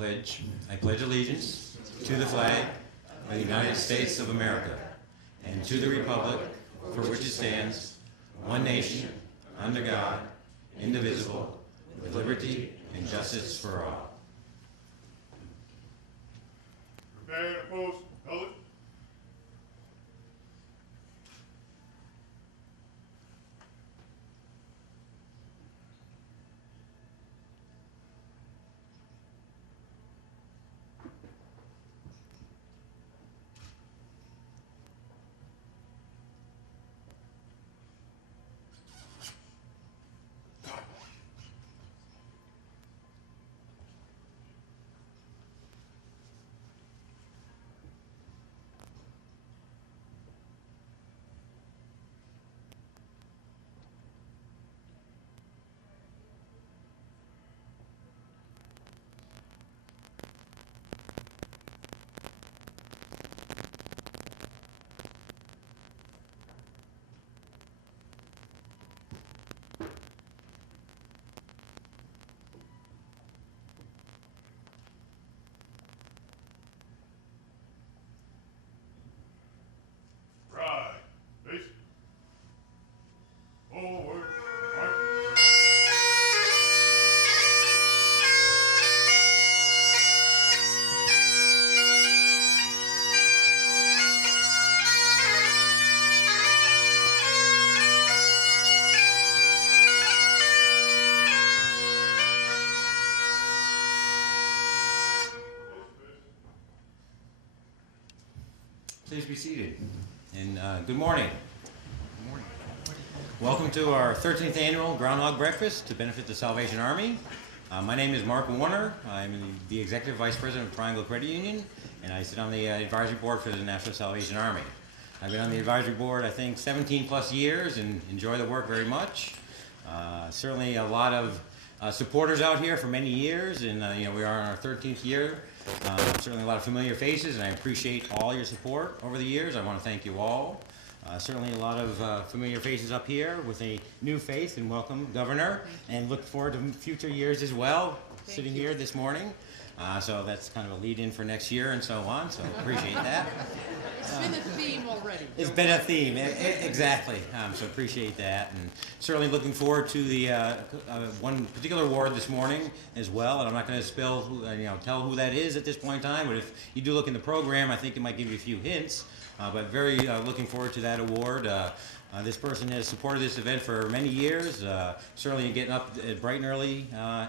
I pledge allegiance to the flag of the United States of America and to the republic for which it stands, one nation, under God, indivisible, with liberty and justice for all. Prepare and oppose. Hold it. Right. Face. Forward. March. Please be seated. And good morning. Good morning. Welcome to our 13th Annual Groundhog Breakfast to benefit the Salvation Army. My name is Mark Warner. I'm the Executive Vice President of Triangle Credit Union, and I sit on the advisory board for the National Salvation Army. I've been on the advisory board, I think, 17 plus years and enjoy the work very much. Certainly a lot of supporters out here for many years, and we are in our 13th year. Certainly a lot of familiar faces, and I appreciate all your support over the years. I want to thank you all. Certainly a lot of familiar faces up here with a new face, and welcome, Governor, and look forward to future years as well, sitting here this morning. So that's kind of a lead-in for next year and so on, so appreciate that. It's been a theme already. It's been a theme, exactly. So appreciate that, and certainly looking forward to the one particular award this morning as well. And I'm not going to tell who that is at this point in time. But if you do look in the program, I think it might give you a few hints. But very looking forward to that award. This person has supported this event for many years. Certainly getting up bright and early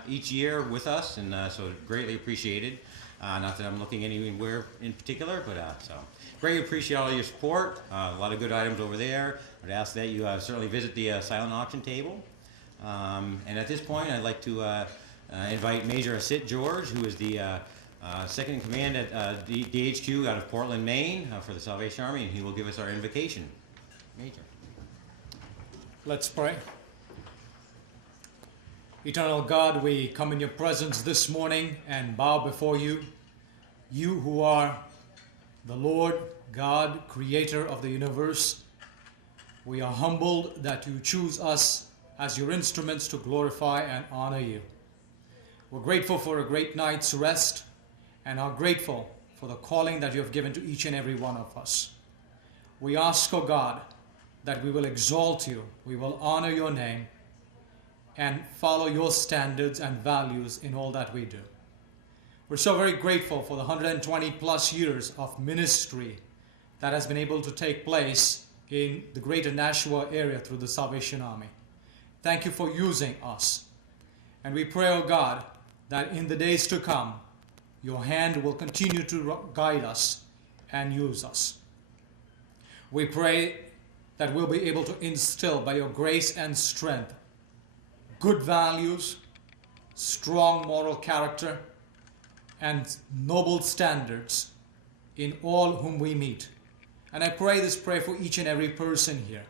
each year with us, and so greatly appreciated. Not that I'm looking anywhere in particular, but so greatly appreciate all your support. A lot of good items over there. I'd ask that you certainly visit the silent auction table. And at this point, I'd like to invite Major Asit George, who is the second in command at DHQ out of Portland, Maine, for the Salvation Army, and he will give us our invocation. Major. Let's pray. Eternal God, we come in your presence this morning and bow before you, you who are the Lord God, creator of the universe. We are humbled that you choose us as your instruments to glorify and honor you. We're grateful for a great night's rest and are grateful for the calling that you have given to each and every one of us. We ask, O God, that we will exalt you, we will honor your name, and follow your standards and values in all that we do. We're so very grateful for the 120 plus years of ministry that has been able to take place in the greater Nashua area through the Salvation Army. Thank you for using us. And we pray, O God, that in the days to come, your hand will continue to guide us and use us. We pray that we'll be able to instill by your grace and strength good values, strong moral character, and noble standards in all whom we meet. And I pray this prayer for each and every person here,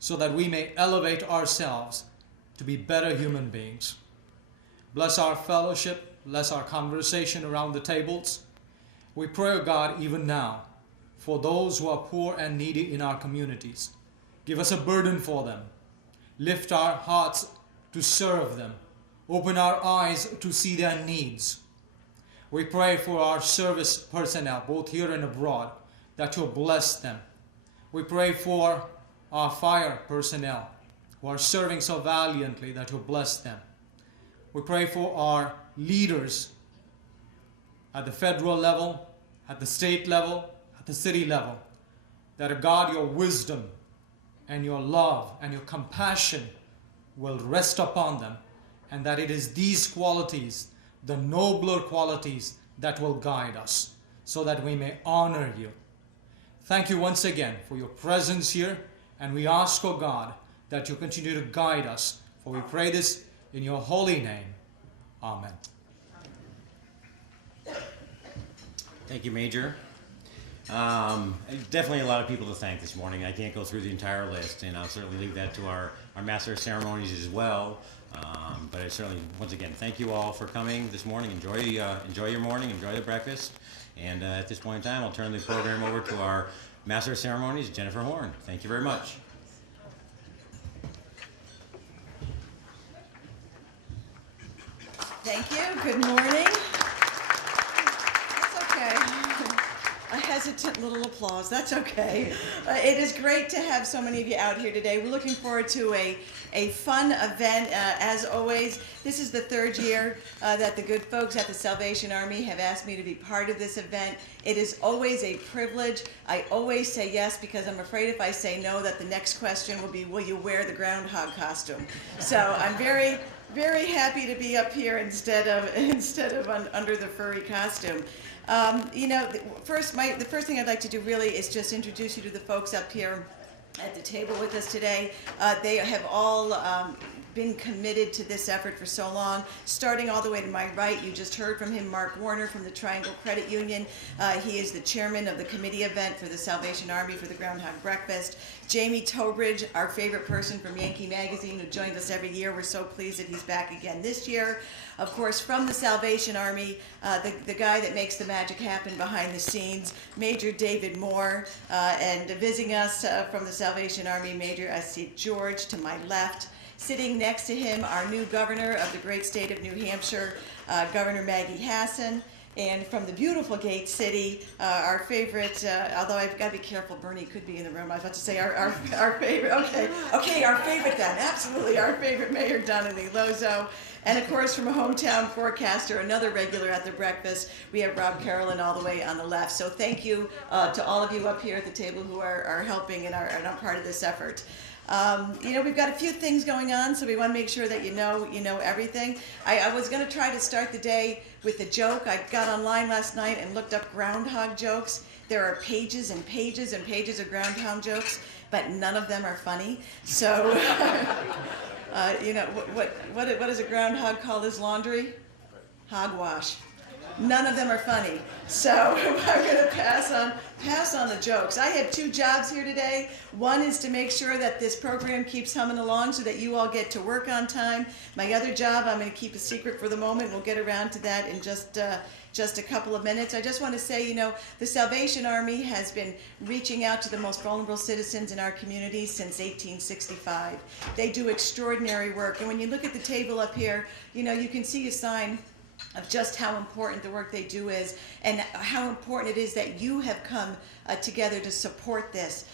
so that we may elevate ourselves to be better human beings. Bless our fellowship, bless our conversation around the tables. We pray, O God, even now, for those who are poor and needy in our communities. Give us a burden for them. Lift our hearts to serve them. Open our eyes to see their needs. We pray for our service personnel, both here and abroad, that you'll bless them. We pray for our fire personnel who are serving so valiantly, that you'll bless them. We pray for our leaders at the federal level, at the state level, at the city level, that God, your wisdom and your love and your compassion will rest upon them, and that it is these qualities, the nobler qualities, that will guide us, so that we may honor you. Thank you once again for your presence here, and we ask, O God, that you continue to guide us, for we pray this in your holy name. Amen. Thank you, Major. Definitely a lot of people to thank this morning. I can't go through the entire list, and I'll certainly leave that to our Master of Ceremonies as well. But I certainly, once again, thank you all for coming this morning. Enjoy your morning, enjoy the breakfast. And at this point in time, I'll turn the program over to our Master of Ceremonies, Jennifer Horn. Thank you very much. Thank you. Good morning. That's okay. A hesitant little applause. That's okay. It is great to have so many of you out here today. We're looking forward to a fun event. As always, this is the third year that the good folks at the Salvation Army have asked me to be part of this event. It is always a privilege. I always say yes, because I'm afraid if I say no, that the next question will be, will you wear the groundhog costume? So I'm very happy to be up here instead of under the furry costume. The first thing I'd like to do really is just introduce you to the folks up here at the table with us today. They have all been committed to this effort for so long. Starting all the way to my right, you just heard from him, Mark Warner from the Triangle Credit Union. He is the chairman of the committee event for the Salvation Army for the Groundhog Breakfast. Jamie Tobridge, our favorite person from Yankee Magazine, who joins us every year. We're so pleased that he's back again this year. Of course, from the Salvation Army, the guy that makes the magic happen behind the scenes, Major David Moore, and visiting us from the Salvation Army, Major, I see George to my left. Sitting next to him, our new governor of the great state of New Hampshire, Governor Maggie Hassan. And from the beautiful Gate City, our favorite, although I've got to be careful, Bernie could be in the room. I was about to say our favorite, okay, our favorite then, absolutely, our favorite Mayor Donnelly Lozo. And of course, from a hometown forecaster, another regular at the breakfast, we have Rob Carolyn all the way on the left. So thank you to all of you up here at the table who are helping and are part of this effort. We've got a few things going on, so we want to make sure that you know everything. I was going to try to start the day with a joke. I got online last night and looked up groundhog jokes. There are pages and pages and pages of groundhog jokes, but none of them are funny. So, what does a groundhog call his laundry? Hogwash. None of them are funny. So I'm going to pass on the jokes. I have two jobs here today. One is to make sure that this program keeps humming along so that you all get to work on time. My other job, I'm going to keep a secret for the moment. We'll get around to that in just a couple of minutes. I just want to say, the Salvation Army has been reaching out to the most vulnerable citizens in our community since 1865. They do extraordinary work. And when you look at the table up here, you can see a sign of just how important the work they do is, and how important it is that you have come together to support this.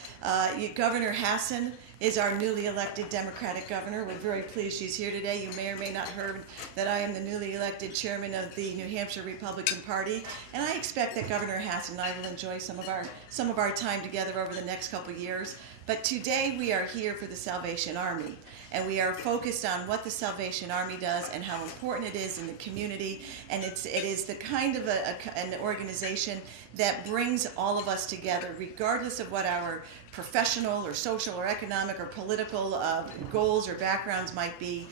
Governor Hassan is our newly elected Democratic governor. We're very pleased she's here today. You may or may not have heard that I am the newly elected chairman of the New Hampshire Republican Party, and I expect that Governor Hassan and I will enjoy some of our time together over the next couple years. But today we are here for the Salvation Army, and we are focused on what the Salvation Army does and how important it is in the community. And it is the kind of an organization that brings all of us together, regardless of what our professional or social or economic or political goals or backgrounds might be.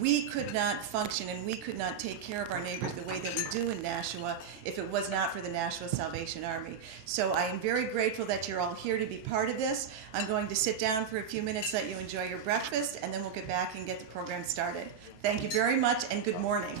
We could not function and we could not take care of our neighbors the way that we do in Nashua if it was not for the Nashua Salvation Army. So I am very grateful that you're all here to be part of this. I'm going to sit down for a few minutes, let you enjoy your breakfast, and then we'll get back and get the program started. Thank you very much, and good morning.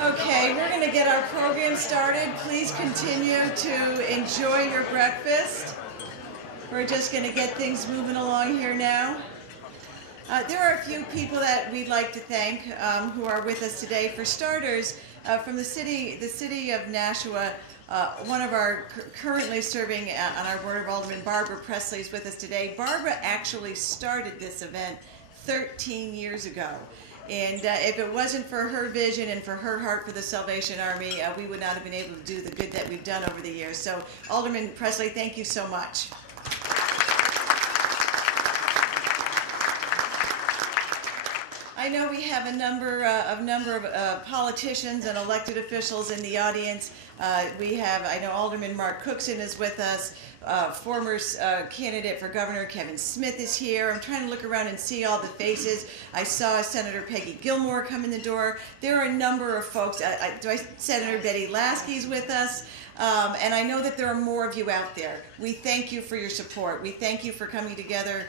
Okay, we're going to get our program started. Please continue to enjoy your breakfast. We're just going to get things moving along here now. There are a few people that we'd like to thank who are with us today. For starters, from the city of Nashua, one of our currently serving on our Board of Aldermen, Barbara Presley, is with us today. Barbara actually started this event 13 years ago. And if it wasn't for her vision and for her heart for the Salvation Army, we would not have been able to do the good that we've done over the years. So, Alderman Presley, thank you so much. I know we have a number of politicians and elected officials in the audience. I know Alderman Mark Cookson is with us. Former candidate for governor Kevin Smith is here. I'm trying to look around and see all the faces. I saw Senator Peggy Gilmore come in the door. There are a number of folks. Senator Betty Lasky's with us. And I know that there are more of you out there. We thank you for your support. We thank you for coming together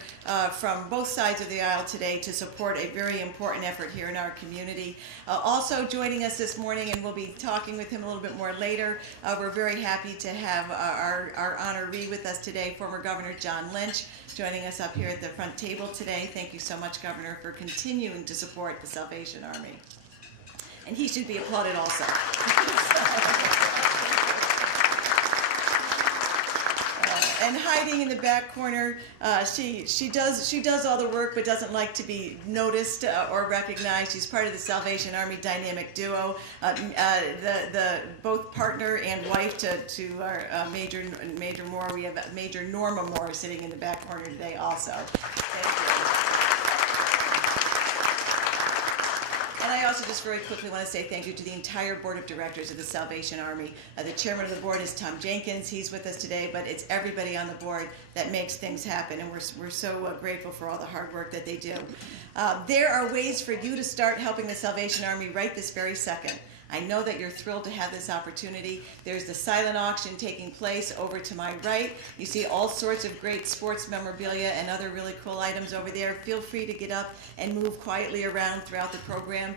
from both sides of the aisle today to support a very important effort here in our community. Also joining us this morning, and we'll be talking with him a little bit more later, we're very happy to have our honoree with us today, former Governor John Lynch, joining us up here at the front table today. Thank you so much, Governor, for continuing to support the Salvation Army. And he should be applauded also. And hiding in the back corner, she does all the work, but doesn't like to be noticed or recognized. She's part of the Salvation Army dynamic duo, the both partner and wife to our Major Moore. We have Major Norma Moore sitting in the back corner today, also. Thank you. And I also just very quickly want to say thank you to the entire Board of Directors of the Salvation Army. The chairman of the board is Tom Jenkins. He's with us today, but it's everybody on the board that makes things happen, and we're so grateful for all the hard work that they do. There are ways for you to start helping the Salvation Army right this very second. I know that you're thrilled to have this opportunity. There's the silent auction taking place over to my right. You see all sorts of great sports memorabilia and other really cool items over there. Feel free to get up and move quietly around throughout the program.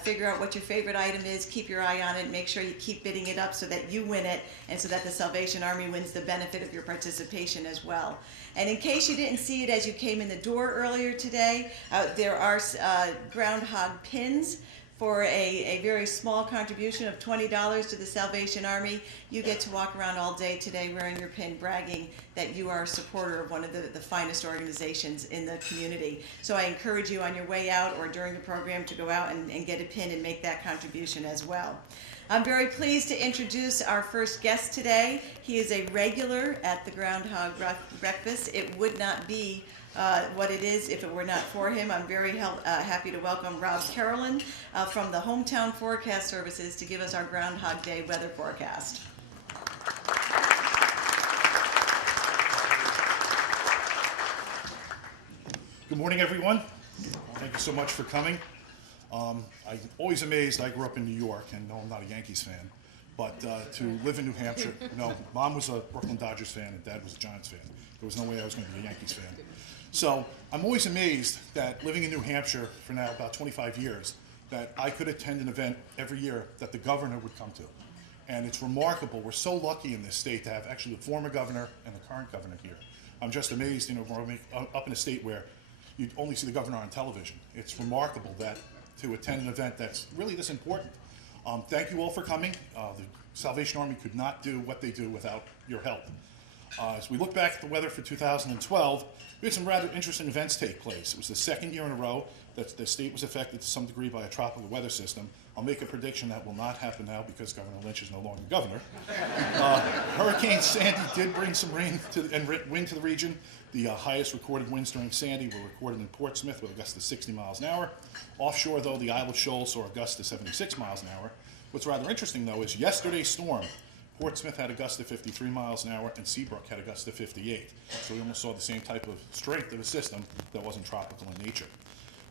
Figure out what your favorite item is. Keep your eye on it. Make sure you keep bidding it up so that you win it and so that the Salvation Army wins the benefit of your participation as well. And in case you didn't see it as you came in the door earlier today, there are groundhog pins. For a very small contribution of $20 to the Salvation Army, you get to walk around all day today wearing your pin, bragging that you are a supporter of one of the finest organizations in the community. So I encourage you on your way out or during the program to go out and get a pin and make that contribution as well. I'm very pleased to introduce our first guest today. He is a regular at the Groundhog Breakfast. It would not be what it is if it were not for him. I'm very happy to welcome Rob Carolyn from the Hometown Forecast Services to give us our Groundhog Day weather forecast. Good morning, everyone. Thank you so much for coming. I'm always amazed. I grew up in New York, and no, I'm not a Yankees fan, but to live in New Hampshire, no, Mom was a Brooklyn Dodgers fan and Dad was a Giants fan. There was no way I was going to be a Yankees fan. So I'm always amazed that living in New Hampshire for now about 25 years, that I could attend an event every year that the governor would come to. And it's remarkable. We're so lucky in this state to have actually the former governor and the current governor here. I'm just amazed, growing up in a state where you only see the governor on television. It's remarkable that to attend an event that's really this important. Thank you all for coming. The Salvation Army could not do what they do without your help. As we look back at the weather for 2012, we had some rather interesting events take place. It was the second year in a row that the state was affected to some degree by a tropical weather system. I'll make a prediction that will not happen now because Governor Lynch is no longer governor. Hurricane Sandy did bring some rain and wind to the region. The highest recorded winds during Sandy were recorded in Portsmouth with a gust of 60 miles an hour. Offshore, though, the Isle of Shoals saw a gust of 76 miles an hour. What's rather interesting, though, is yesterday's storm, Portsmouth had a gust of 53 miles an hour, and Seabrook had a gust of 58. So we almost saw the same type of strength of a system that wasn't tropical in nature.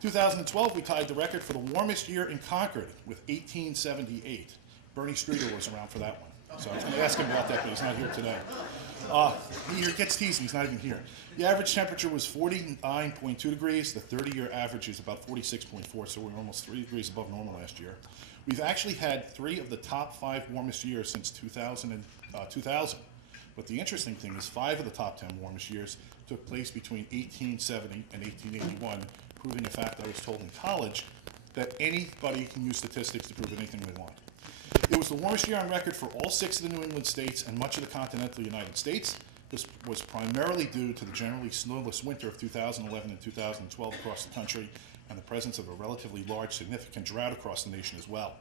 2012, we tied the record for the warmest year in Concord with 1878. Bernie Streeter was around for that one. So I was going to ask him about that, but he's not here today. He gets teased, he's not even here. The average temperature was 49.2 degrees. The 30-year average is about 46.4, so we're almost 3 degrees above normal last year. We've actually had 3 of the top 5 warmest years since 2000. But the interesting thing is 5 of the top 10 warmest years took place between 1870 and 1881, proving a fact I was told in college that anybody can use statistics to prove anything they want. It was the warmest year on record for all 6 of the New England states and much of the continental United States. This was primarily due to the generally snowless winter of 2011 and 2012 across the country and the presence of a relatively large, significant drought across the nation as well.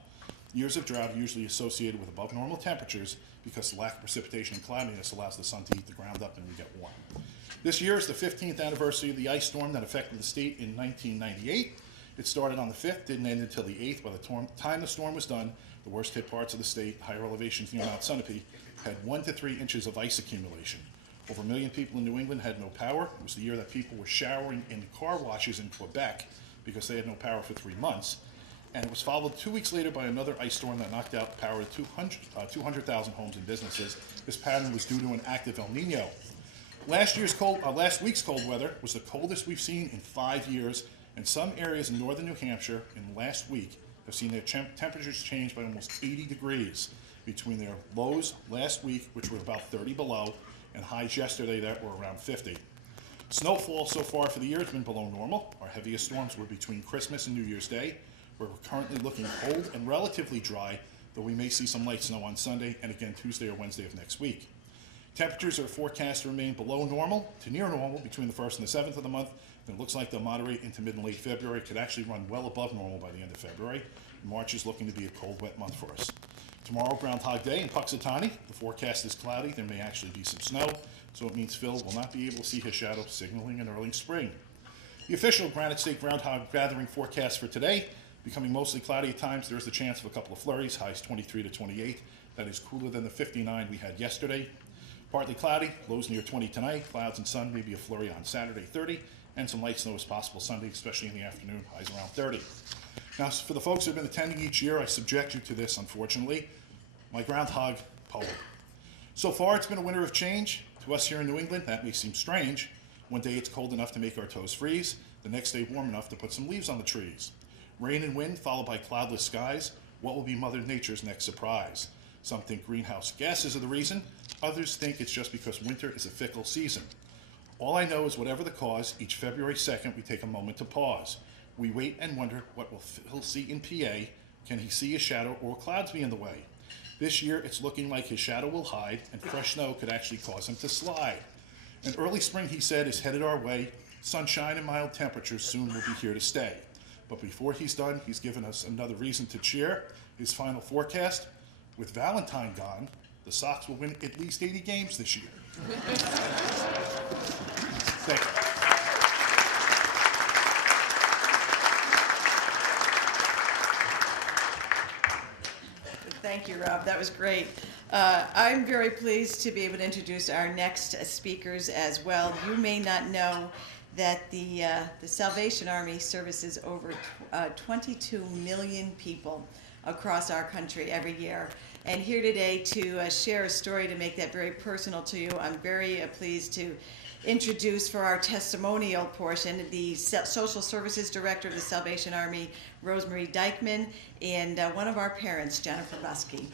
Years of drought are usually associated with above normal temperatures because the lack of precipitation and cloudiness allows the sun to heat the ground up and we get warm. This year is the 15th anniversary of the ice storm that affected the state in 1998. It started on the 5th, didn't end until the 8th. By the time the storm was done, the worst hit parts of the state, higher elevations near Mount Sunapee, had 1 to 3 inches of ice accumulation. Over 1 million people in New England had no power. It was the year that people were showering in car washes in Quebec because they had no power for 3 months. And it was followed 2 weeks later by another ice storm that knocked out power to 200,000 homes and businesses. This pattern was due to an active El Nino. Last week's cold weather was the coldest we've seen in 5 years, and some areas in northern New Hampshire in the last week have seen their temperatures change by almost 80 degrees between their lows last week, which were about 30 below, and highs yesterday that were around 50. Snowfall so far for the year has been below normal. Our heaviest storms were between Christmas and New Year's Day. We're currently looking cold and relatively dry, though we may see some light snow on Sunday and again Tuesday or Wednesday of next week. Temperatures are forecast to remain below normal to near normal between the 1st and the 7th of the month. And it looks like they'll moderate into mid and late February. It could actually run well above normal by the end of February. March is looking to be a cold, wet month for us. Tomorrow, Groundhog Day in Puxatawny. The forecast is cloudy. There may actually be some snow, so it means Phil will not be able to see his shadow, signaling an early spring. The official Granite State Groundhog Gathering forecast for today, becoming mostly cloudy at times. There is the chance of a couple of flurries, highs 23 to 28. That is cooler than the 59 we had yesterday. Partly cloudy, lows near 20 tonight. Clouds and sun, maybe a flurry on Saturday, 30. And some light snow is possible Sunday, especially in the afternoon, highs around 30. Now, for the folks who have been attending each year, I subject you to this, unfortunately, my groundhog poem. So far, it's been a winter of change. To us here in New England, that may seem strange. One day it's cold enough to make our toes freeze. The next day warm enough to put some leaves on the trees. Rain and wind followed by cloudless skies. What will be Mother Nature's next surprise? Some think greenhouse gases are the reason. Others think it's just because winter is a fickle season. All I know is whatever the cause, each February 2nd we take a moment to pause. We wait and wonder what will Phil see in PA. Can he see a shadow or will clouds be in the way? This year it's looking like his shadow will hide and fresh snow could actually cause him to slide. An early spring, he said, is headed our way. Sunshine and mild temperatures soon will be here to stay. But before he's done, he's given us another reason to cheer. His final forecast, with Valentine gone, the Sox will win at least 80 games this year. Thank you. Thank you, Rob. That was great. I'm very pleased to be able to introduce our next speakers as well. You may not know that the Salvation Army services over 22 million people across our country every year. And here today to share a story to make that very personal to you, I'm very pleased to introduce for our testimonial portion the Social Services Director of the Salvation Army, Rosemary Dykeman, and one of our parents, Jennifer Buskey.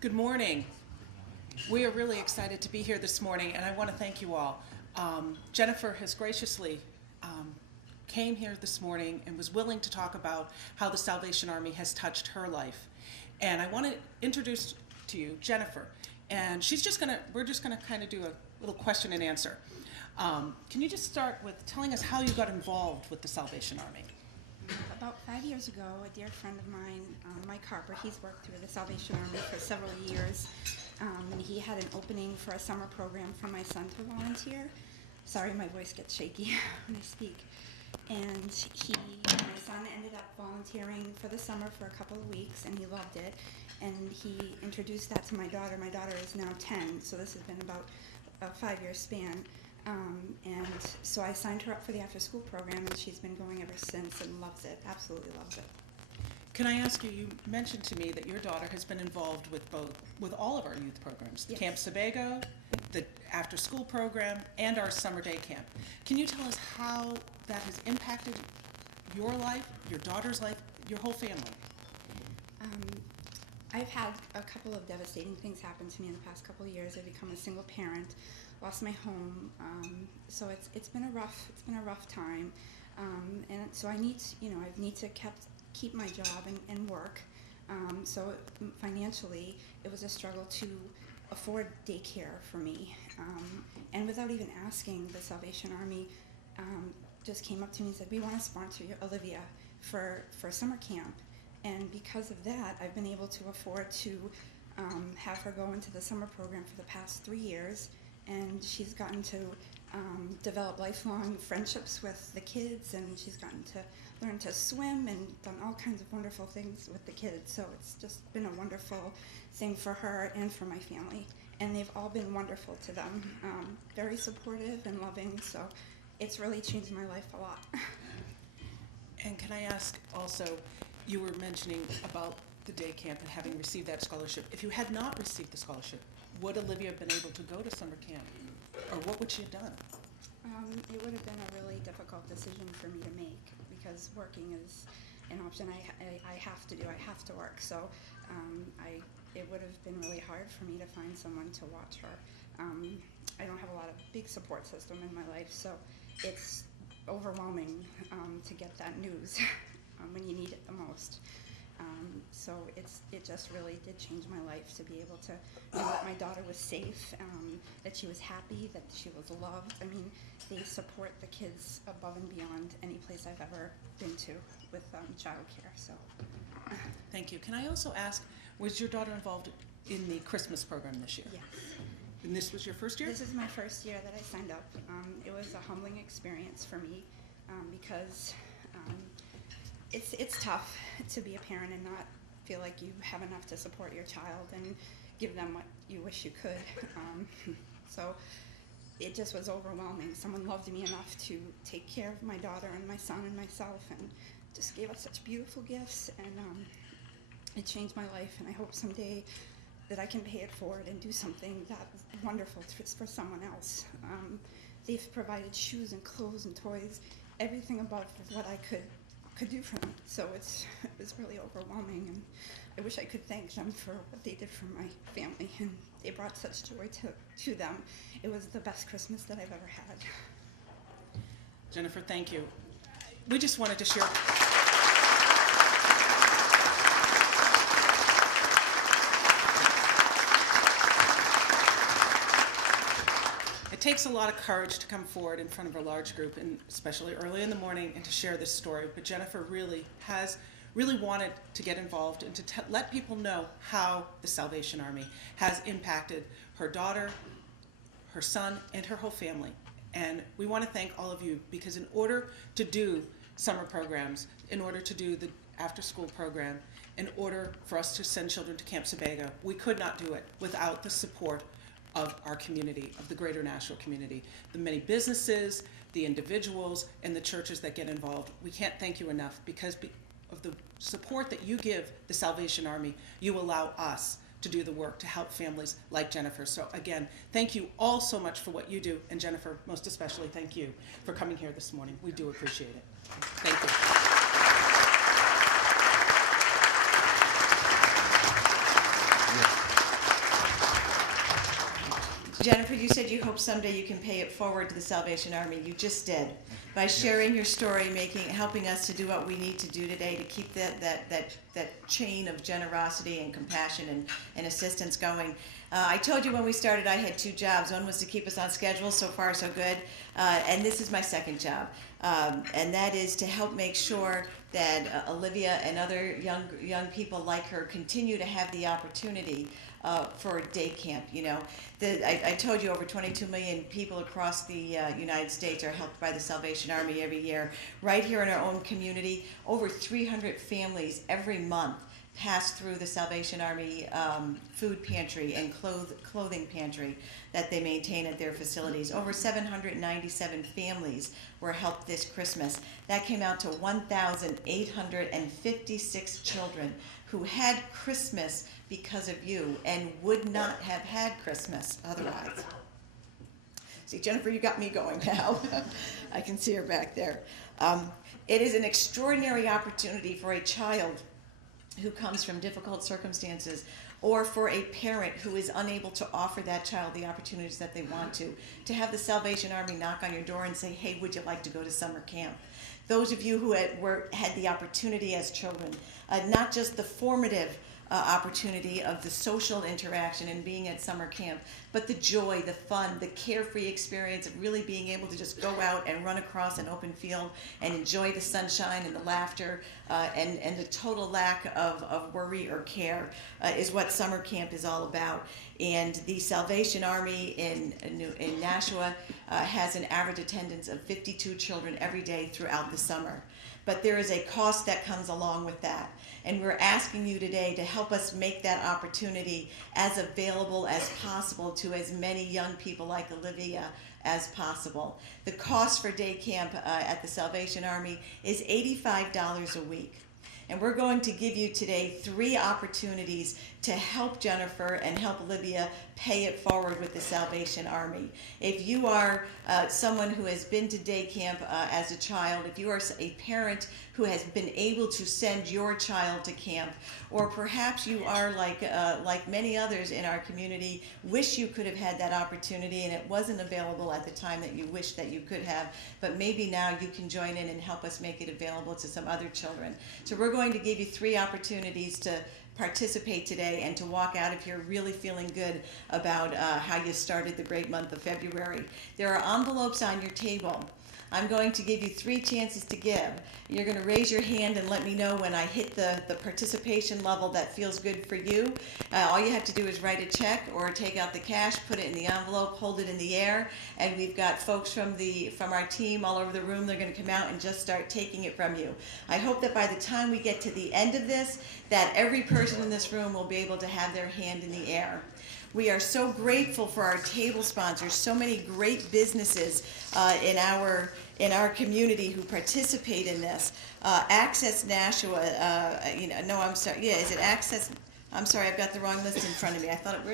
Good morning. We are really excited to be here this morning, and I want to thank you all. Jennifer has graciously came here this morning and was willing to talk about how the Salvation Army has touched her life. And I want to introduce to you Jennifer, and we're just gonna kind of do a little question and answer. Can you just start with telling us how you got involved with the Salvation Army? About 5 years ago, a dear friend of mine, Mike Harper, he's worked through the Salvation Army for several years, and he had an opening for a summer program for my son to volunteer. Sorry, my voice gets shaky when I speak. and my son ended up volunteering for the summer for a couple of weeks, and he loved it. And he introduced that to my daughter. My daughter is now 10, so this has been about a 5-year span. And so I signed her up for the after-school program, and she's been going ever since and loves it, absolutely loves it. Can I ask you, you mentioned to me that your daughter has been involved with all of our youth programs, Yes. Camp Sebago, the after-school program, and our summer day camp. Can you tell us how that has impacted your life, your daughter's life, your whole family? I've had a couple of devastating things happen to me in the past couple of years. I've become a single parent, lost my home, so it's been a rough time, and so I need to keep my job and work. So financially, it was a struggle to afford daycare for me, and without even asking, the Salvation Army just came up to me and said, "We want to sponsor Olivia for summer camp." And because of that, I've been able to afford to have her go into the summer program for the past 3 years, and she's gotten to develop lifelong friendships with the kids, and she's gotten to learn to swim and done all kinds of wonderful things with the kids. So it's just been a wonderful thing for her and for my family, and they've all been wonderful to them, very supportive and loving, so it's really changed my life a lot. And can I ask also, you were mentioning about the day camp and having received that scholarship. If you had not received the scholarship, would Olivia have been able to go to summer camp? Or what would she have done? It would have been a really difficult decision for me to make, because working is an option I have to do. I have to work. So it would have been really hard for me to find someone to watch her. I don't have a lot of big support system in my life, so it's overwhelming to get that news when you need it the most. So it just really did change my life to be able to know that my daughter was safe, that she was happy, that she was loved. I mean, they support the kids above and beyond any place I've ever been to with childcare. So, Thank you. Can I also ask, was your daughter involved in the Christmas program this year? yes. And this was your first year? This is my first year that I signed up. It was a humbling experience for me because it's tough to be a parent and not feel like you have enough to support your child and give them what you wish you could. So it just was overwhelming. Someone loved me enough to take care of my daughter and my son and myself, and just gave us such beautiful gifts, and it changed my life, and I hope someday that I can pay it forward and do something that's wonderful for someone else. They've provided shoes and clothes and toys, everything above what I could do for them. So it was really overwhelming, and I wish I could thank them for what they did for my family, and they brought such joy to them. It was the best Christmas that I've ever had. Jennifer, thank you. We just wanted to share. It takes a lot of courage to come forward in front of a large group, and especially early in the morning, and to share this story. But Jennifer really wanted to get involved and to let people know how the Salvation Army has impacted her daughter, her son, and her whole family. And we want to thank all of you, because in order to do summer programs, in order to do the after-school program, in order for us to send children to Camp Sebago, we could not do it without the support of our community, of the greater Nashua community, the many businesses, the individuals, and the churches that get involved. We can't thank you enough, because of the support that you give the Salvation Army, you allow us to do the work to help families like Jennifer. So again, thank you all so much for what you do, and Jennifer, most especially, thank you for coming here this morning. We do appreciate it. Thank you. Jennifer, you said you hope someday you can pay it forward to the Salvation Army. You just did. By sharing your story, helping us to do what we need to do today to keep that chain of generosity and compassion and assistance going. I told you when we started I had 2 jobs. One was to keep us on schedule. So far, so good. And this is my second job. And that is to help make sure that Olivia and other young people like her continue to have the opportunity for day camp. You know, I told you over 22 million people across the United States are helped by the Salvation Army every year. Right here in our own community, over 300 families every month pass through the Salvation Army food pantry and clothing pantry that they maintain at their facilities. Over 797 families were helped this Christmas. That came out to 1,856 children who had Christmas because of you and would not have had Christmas otherwise. See, Jennifer, you got me going now. I can see her back there. It is an extraordinary opportunity for a child who comes from difficult circumstances, or for a parent who is unable to offer that child the opportunities that they want to have the Salvation Army knock on your door and say, hey, would you like to go to summer camp? Those of you who had the opportunity as children, not just the formative opportunity of the social interaction and being at summer camp, but the joy, the fun, the carefree experience of really being able to just go out and run across an open field and enjoy the sunshine and the laughter and the total lack of worry or care is what summer camp is all about. And the Salvation Army in Nashua has an average attendance of 52 children every day throughout the summer. But there is a cost that comes along with that. And we're asking you today to help us make that opportunity as available as possible to as many young people like Olivia as possible. The cost for day camp at the Salvation Army is $85 a week. And we're going to give you today 3 opportunities to help Jennifer and help Olivia pay it forward with the Salvation Army. If you are someone who has been to day camp as a child, if you are a parent who has been able to send your child to camp, or perhaps you are like many others in our community, wish you could have had that opportunity and it wasn't available at the time that you wish that you could have, but maybe now you can join in and help us make it available to some other children. So we're going to give you 3 opportunities to participate today and to walk out of here really feeling good about how you started the great month of February. There are envelopes on your table. I'm going to give you 3 chances to give. You're going to raise your hand and let me know when I hit the participation level that feels good for you. All you have to do is write a check or take out the cash, put it in the envelope, hold it in the air, and we've got folks from our team all over the room. They're going to come out and just start taking it from you. I hope that by the time we get to the end of this, that every person in this room will be able to have their hand in the air. We are so grateful for our table sponsors, so many great businesses in our community who participate in this. Access Nashua, is it Access? I'm sorry, I've got the wrong list in front of me. I thought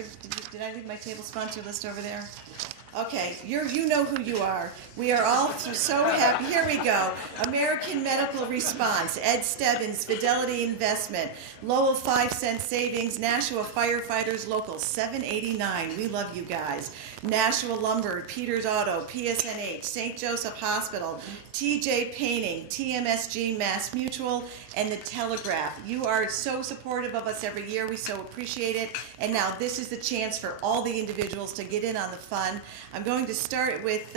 did I leave my table sponsor list over there? Okay, you know who you are. We are all so happy. Here we go. American Medical Response, Ed Stebbins, Fidelity Investment, Lowell 5 Cent Savings, Nashua Firefighters Local 789. We love you guys. Nashua Lumber, Peters Auto, PSNH, St. Joseph Hospital, TJ Painting, TMSG, Mass Mutual, and the Telegraph. You are so supportive of us every year. We so appreciate it. And now this is the chance for all the individuals to get in on the fun. I'm going to start with,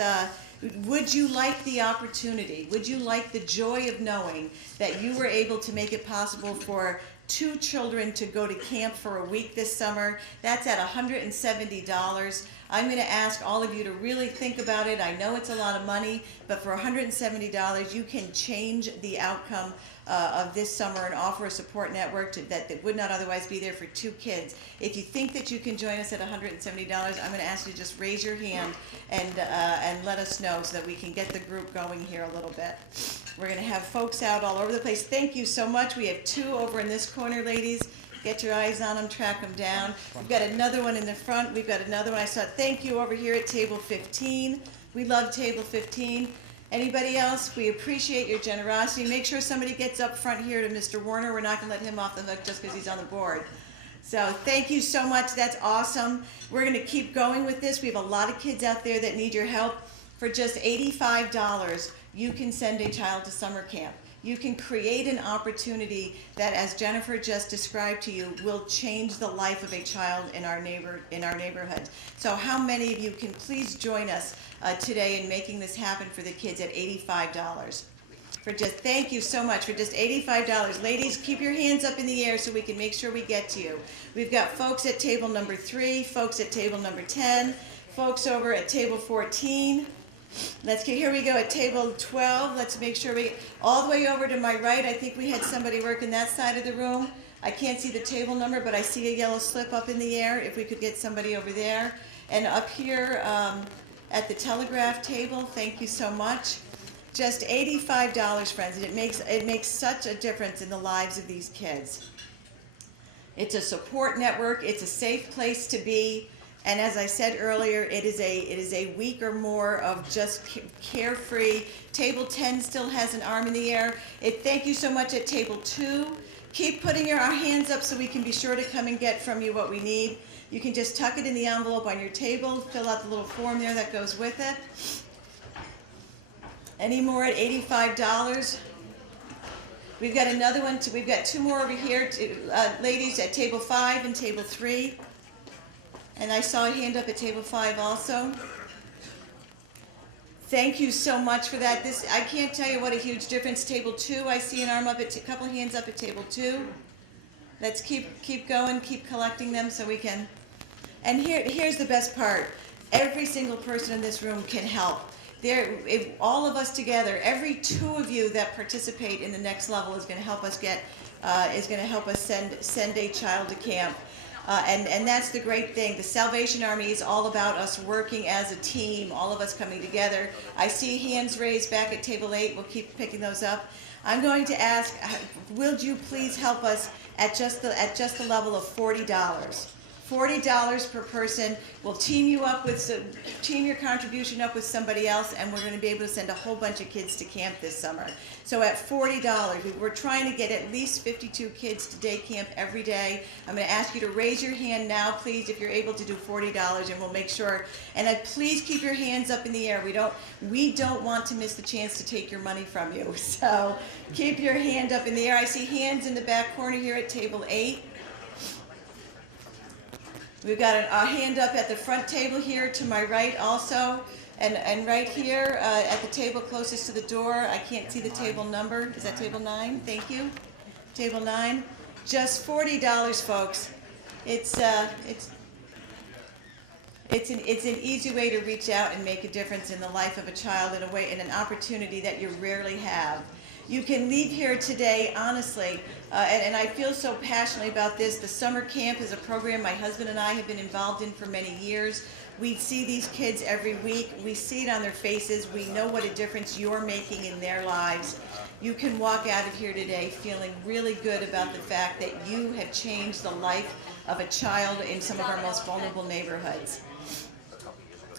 would you like the opportunity? Would you like the joy of knowing that you were able to make it possible for 2 children to go to camp for a week this summer? That's at $170. I'm going to ask all of you to really think about it. I know it's a lot of money, but for $170, you can change the outcome of this summer and offer a support network that would not otherwise be there for 2 kids. If you think that you can join us at $170, I'm going to ask you to just raise your hand and let us know so that we can get the group going here a little bit. We're going to have folks out all over the place. Thank you so much. We have 2 over in this corner, ladies. Get your eyes on them, track them down. We've got another one in the front. We've got another one. I saw. Thank you over here at table 15. We love table 15. Anybody else? We appreciate your generosity. Make sure somebody gets up front here to Mr. Warner. We're not going to let him off the hook just because he's on the board. So thank you so much. That's awesome. We're going to keep going with this. We have a lot of kids out there that need your help. For just $85, you can send a child to summer camp. You can create an opportunity that, as Jennifer just described to you, will change the life of a child in our neighborhood. So how many of you can please join us today in making this happen for the kids at $85? thank you so much for just $85. Ladies, keep your hands up in the air so we can make sure we get to you. We've got folks at table number 3, folks at table number 10, folks over at table 14. Here we go at table 12. Let's make sure all the way over to my right. I think we had somebody working that side of the room. I can't see the table number, but I see a yellow slip up in the air. If we could get somebody over there. And up here at the telegraph table, thank you so much. Just $85, friends, and it makes such a difference in the lives of these kids. It's a support network. It's a safe place to be. And as I said earlier, it is a week or more of just carefree. Table 10 still has an arm in the air. Thank you so much at table 2. Keep putting our hands up so we can be sure to come and get from you what we need. You can just tuck it in the envelope on your table, fill out the little form there that goes with it. Any more at $85? We've got another one. We've got 2 more over here, ladies at table 5 and table 3. And I saw a hand up at table 5 also. Thank you so much for that. I can't tell you what a huge difference. Table 2, I see an arm up at a couple hands up at table 2. Let's keep going, keep collecting them so we can. And here's the best part. Every single person in this room can help. If all of us together, every 2 of you that participate in the next level is going to help us send a child to camp. And that's the great thing. The Salvation Army is all about us working as a team, all of us coming together. I see hands raised back at table 8. We'll keep picking those up. I'm going to ask, will you please help us at just the level of $40? $40 per person. We'll team your contribution up with somebody else, and we're going to be able to send a whole bunch of kids to camp this summer. So at $40, we're trying to get at least 52 kids to day camp every day. I'm going to ask you to raise your hand now, please, if you're able to do $40, and we'll make sure. And please keep your hands up in the air. We don't want to miss the chance to take your money from you. So keep your hand up in the air. I see hands in the back corner here at table 8. We've got a hand up at the front table here to my right also, and right here at the table closest to the door. I can't see the table number. Is that table 9? Thank you. Table 9. Just $40, folks. It's an easy way to reach out and make a difference in the life of a child in an opportunity that you rarely have. You can leave here today, honestly, and I feel so passionately about this. The summer camp is a program my husband and I have been involved in for many years. We see these kids every week. We see it on their faces. We know what a difference you're making in their lives. You can walk out of here today feeling really good about the fact that you have changed the life of a child in some of our most vulnerable neighborhoods.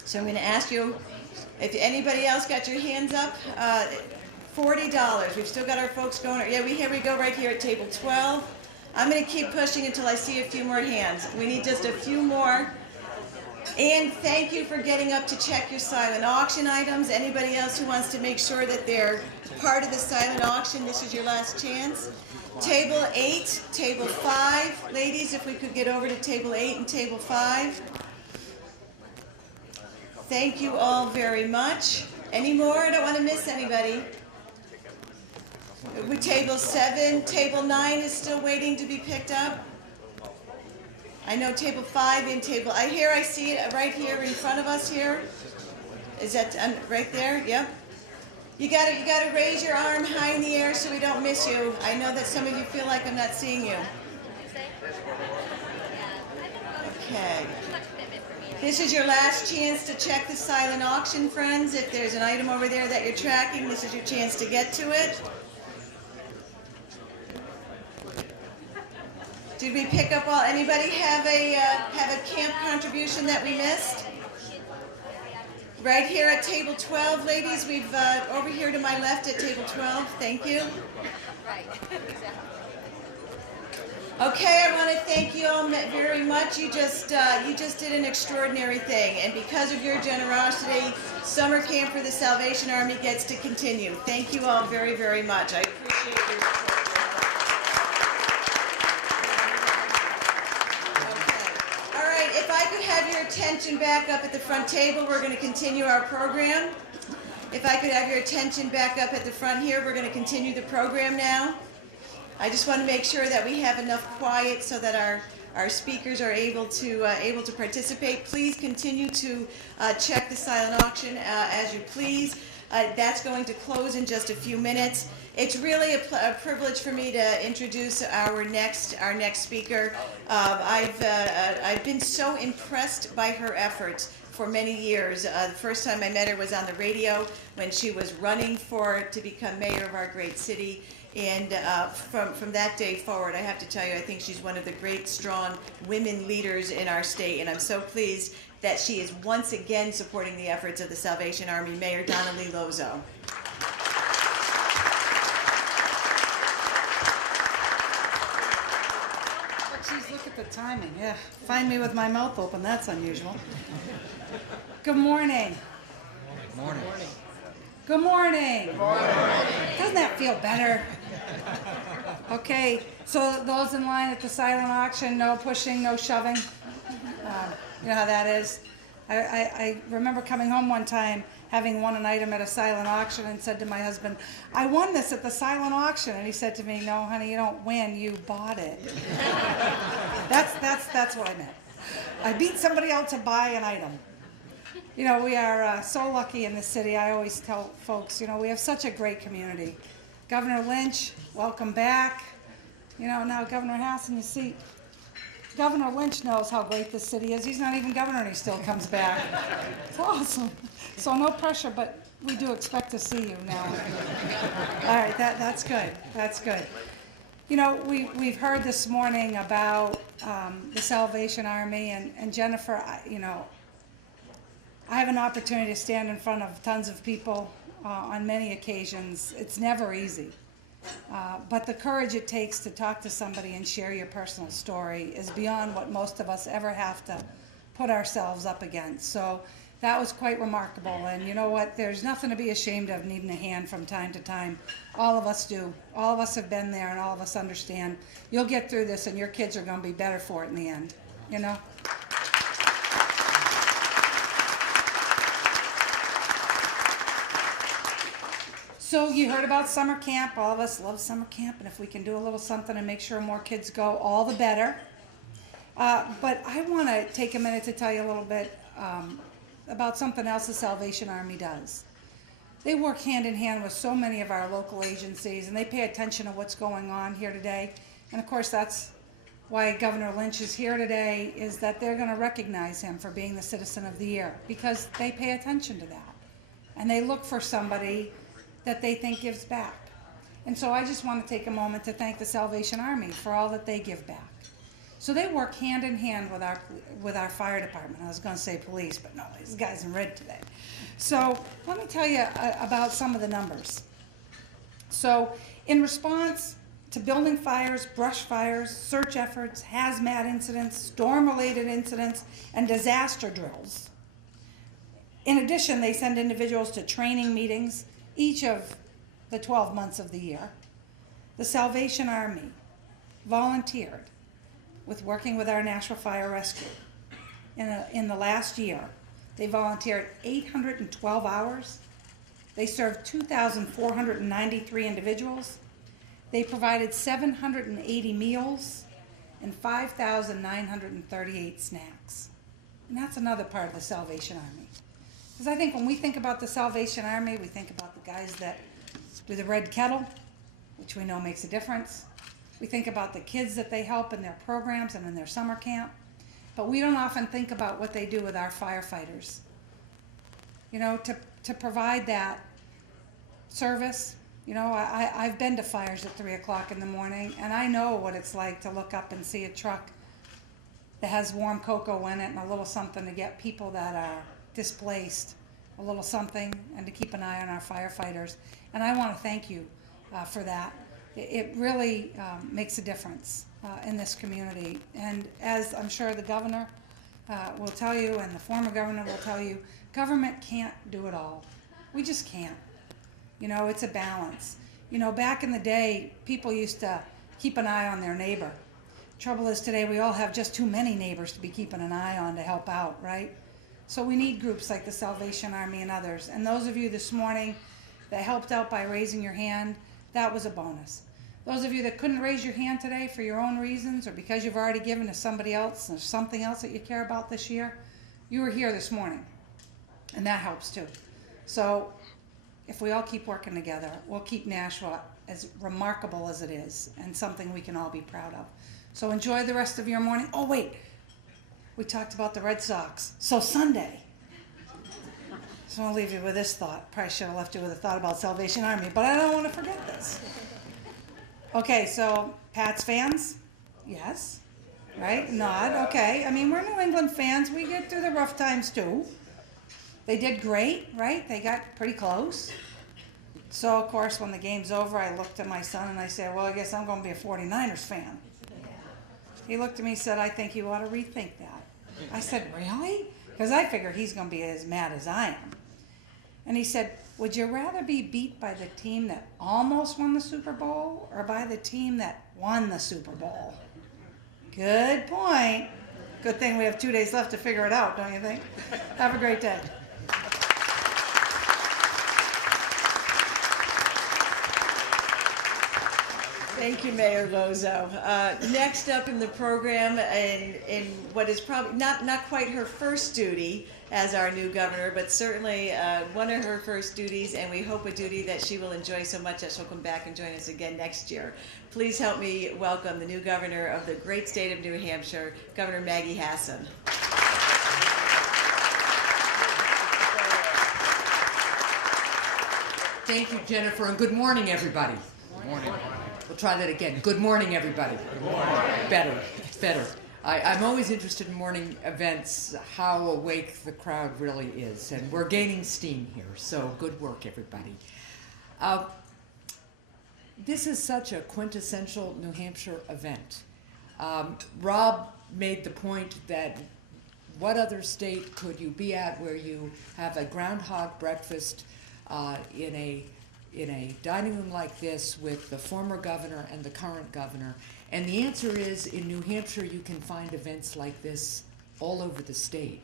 So I'm going to ask you, if anybody else got your hands up, $40. We've still got our folks going. Yeah, here we go right here at table 12. I'm going to keep pushing until I see a few more hands. We need just a few more. And thank you for getting up to check your silent auction items. Anybody else who wants to make sure that they're part of the silent auction, this is your last chance. Table 8, table 5. Ladies, if we could get over to table 8 and table 5. Thank you all very much. Any more? I don't want to miss anybody. With table 7, table 9 is still waiting to be picked up. I know table 5 and I see it right here in front of us here. Is that right there? Yep. You gotta raise your arm high in the air so we don't miss you. I know that some of you feel like I'm not seeing you. Okay. This is your last chance to check the silent auction, friends. If there's an item over there that you're tracking, this is your chance to get to it. Did we pick up all? Anybody have a camp contribution that we missed? Right here at table 12, ladies. We've over here to my left at table 12. Thank you. Okay, I want to thank you all very much. You just did an extraordinary thing, and because of your generosity, summer camp for the Salvation Army gets to continue. Thank you all very, very much. I appreciate your support. If I could have your attention back up at the front table, we're going to continue our program. If I could have your attention back up at the front here, we're going to continue the program now. I just want to make sure that we have enough quiet so that our speakers are able to participate. Please continue to check the silent auction as you please. That's going to close in just a few minutes. It's really a privilege for me to introduce our next speaker. I've been so impressed by her efforts for many years. The first time I met her was on the radio when she was running to become mayor of our great city. And from that day forward, I have to tell you, I think she's one of the great, strong women leaders in our state. And I'm so pleased that she is once again supporting the efforts of the Salvation Army, Mayor Donnelly Lozo. Geez, look at the timing. Yeah, find me with my mouth open. That's unusual. Good morning. Morning. Good morning. Good morning. Doesn't that feel better? Okay, so those in line at the silent auction, no pushing, no shoving. You know how that is. I remember coming home one time, having won an item at a silent auction, and said to my husband, "I won this at the silent auction." And he said to me, "No, honey, you don't win. You bought it." That's what I meant. I beat somebody else to buy an item. You know, we are so lucky in this city. I always tell folks, you know, we have such a great community. Governor Lynch, welcome back. You know, now Governor Hassan, you see, Governor Lynch knows how great this city is. He's not even governor and he still comes back. It's awesome. So no pressure, but we do expect to see you now. All right, that's good. That's good. You know, we've heard this morning about the Salvation Army, and Jennifer, I have an opportunity to stand in front of tons of people on many occasions. It's never easy. But the courage it takes to talk to somebody and share your personal story is beyond what most of us ever have to put ourselves up against. So that was quite remarkable. And you know what? There's nothing to be ashamed of needing a hand from time to time. All of us do. All of us have been there and all of us understand. You'll get through this and your kids are going to be better for it in the end, you know? So you heard about summer camp. All of us love summer camp, and if we can do a little something and make sure more kids go, all the better. But I want to take a minute to tell you a little bit about something else the Salvation Army does. They work hand in hand with so many of our local agencies, and they pay attention to what's going on here today. And of course, that's why Governor Lynch is here today, is that they're going to recognize him for being the Citizen of the Year, because they pay attention to that. And they look for somebody that they think gives back. And so I just want to take a moment to thank the Salvation Army for all that they give back. So they work hand in hand with our fire department. I was going to say police, but no, these guys in red today. So let me tell you about some of the numbers. So in response to building fires, brush fires, search efforts, hazmat incidents, storm-related incidents, and disaster drills, in addition, they send individuals to training meetings each of the 12 months of the year. The Salvation Army volunteered working with our Nashua Fire Rescue. In the last year, they volunteered 812 hours. They served 2,493 individuals. They provided 780 meals and 5,938 snacks. And that's another part of the Salvation Army. Because I think when we think about the Salvation Army, we think about the guys that do the red kettle, which we know makes a difference. We think about the kids that they help in their programs and in their summer camp. But we don't often think about what they do with our firefighters. You know, to provide that service. You know, I've been to fires at 3 o'clock in the morning, and I know what it's like to look up and see a truck that has warm cocoa in it and a little something to get people that are displaced, a little something, and to keep an eye on our firefighters. And I want to thank you for that. It really makes a difference in this community. And as I'm sure the governor will tell you, and the former governor will tell you, government can't do it all. We just can't. You know, it's a balance. You know, back in the day, people used to keep an eye on their neighbor. Trouble is today we all have just too many neighbors to be keeping an eye on to help out, right? So we need groups like the Salvation Army and others. And those of you this morning that helped out by raising your hand, that was a bonus. Those of you that couldn't raise your hand today for your own reasons or because you've already given to somebody else or something else that you care about this year, you were here this morning. And that helps too. So if we all keep working together, we'll keep Nashua as remarkable as it is and something we can all be proud of. So enjoy the rest of your morning. Oh, wait. We talked about the Red Sox. So Sunday. So I'll leave you with this thought. Probably should have left you with a thought about Salvation Army, but I don't want to forget this. Okay, so Pats fans? Yes. Right? Nod. Okay. I mean, we're New England fans. We get through the rough times too. They did great, right? They got pretty close. So, of course, when the game's over, I looked at my son and I said, well, I guess I'm going to be a 49ers fan. He looked at me and said, I think you ought to rethink that. I said, really? Because I figure he's going to be as mad as I am. And he said, would you rather be beat by the team that almost won the Super Bowl or by the team that won the Super Bowl? Good point. Good thing we have 2 days left to figure it out, don't you think? Have a great day. Thank you, Mayor Lozo. Next up in the program, in what is probably not quite her first duty as our new governor, but certainly one of her first duties, and we hope a duty that she will enjoy so much that she'll come back and join us again next year. Please help me welcome the new governor of the great state of New Hampshire, Governor Maggie Hassan. Thank you, Jennifer, and good morning, everybody. Good morning. We'll try that again. Good morning, everybody. Good morning. Better. I'm always interested in morning events, how awake the crowd really is, and we're gaining steam here, so good work, everybody. This is such a quintessential New Hampshire event. Rob made the point that what other state could you be at where you have a groundhog breakfast in a dining room like this with the former governor and the current governor? And the answer is, in New Hampshire, you can find events like this all over the state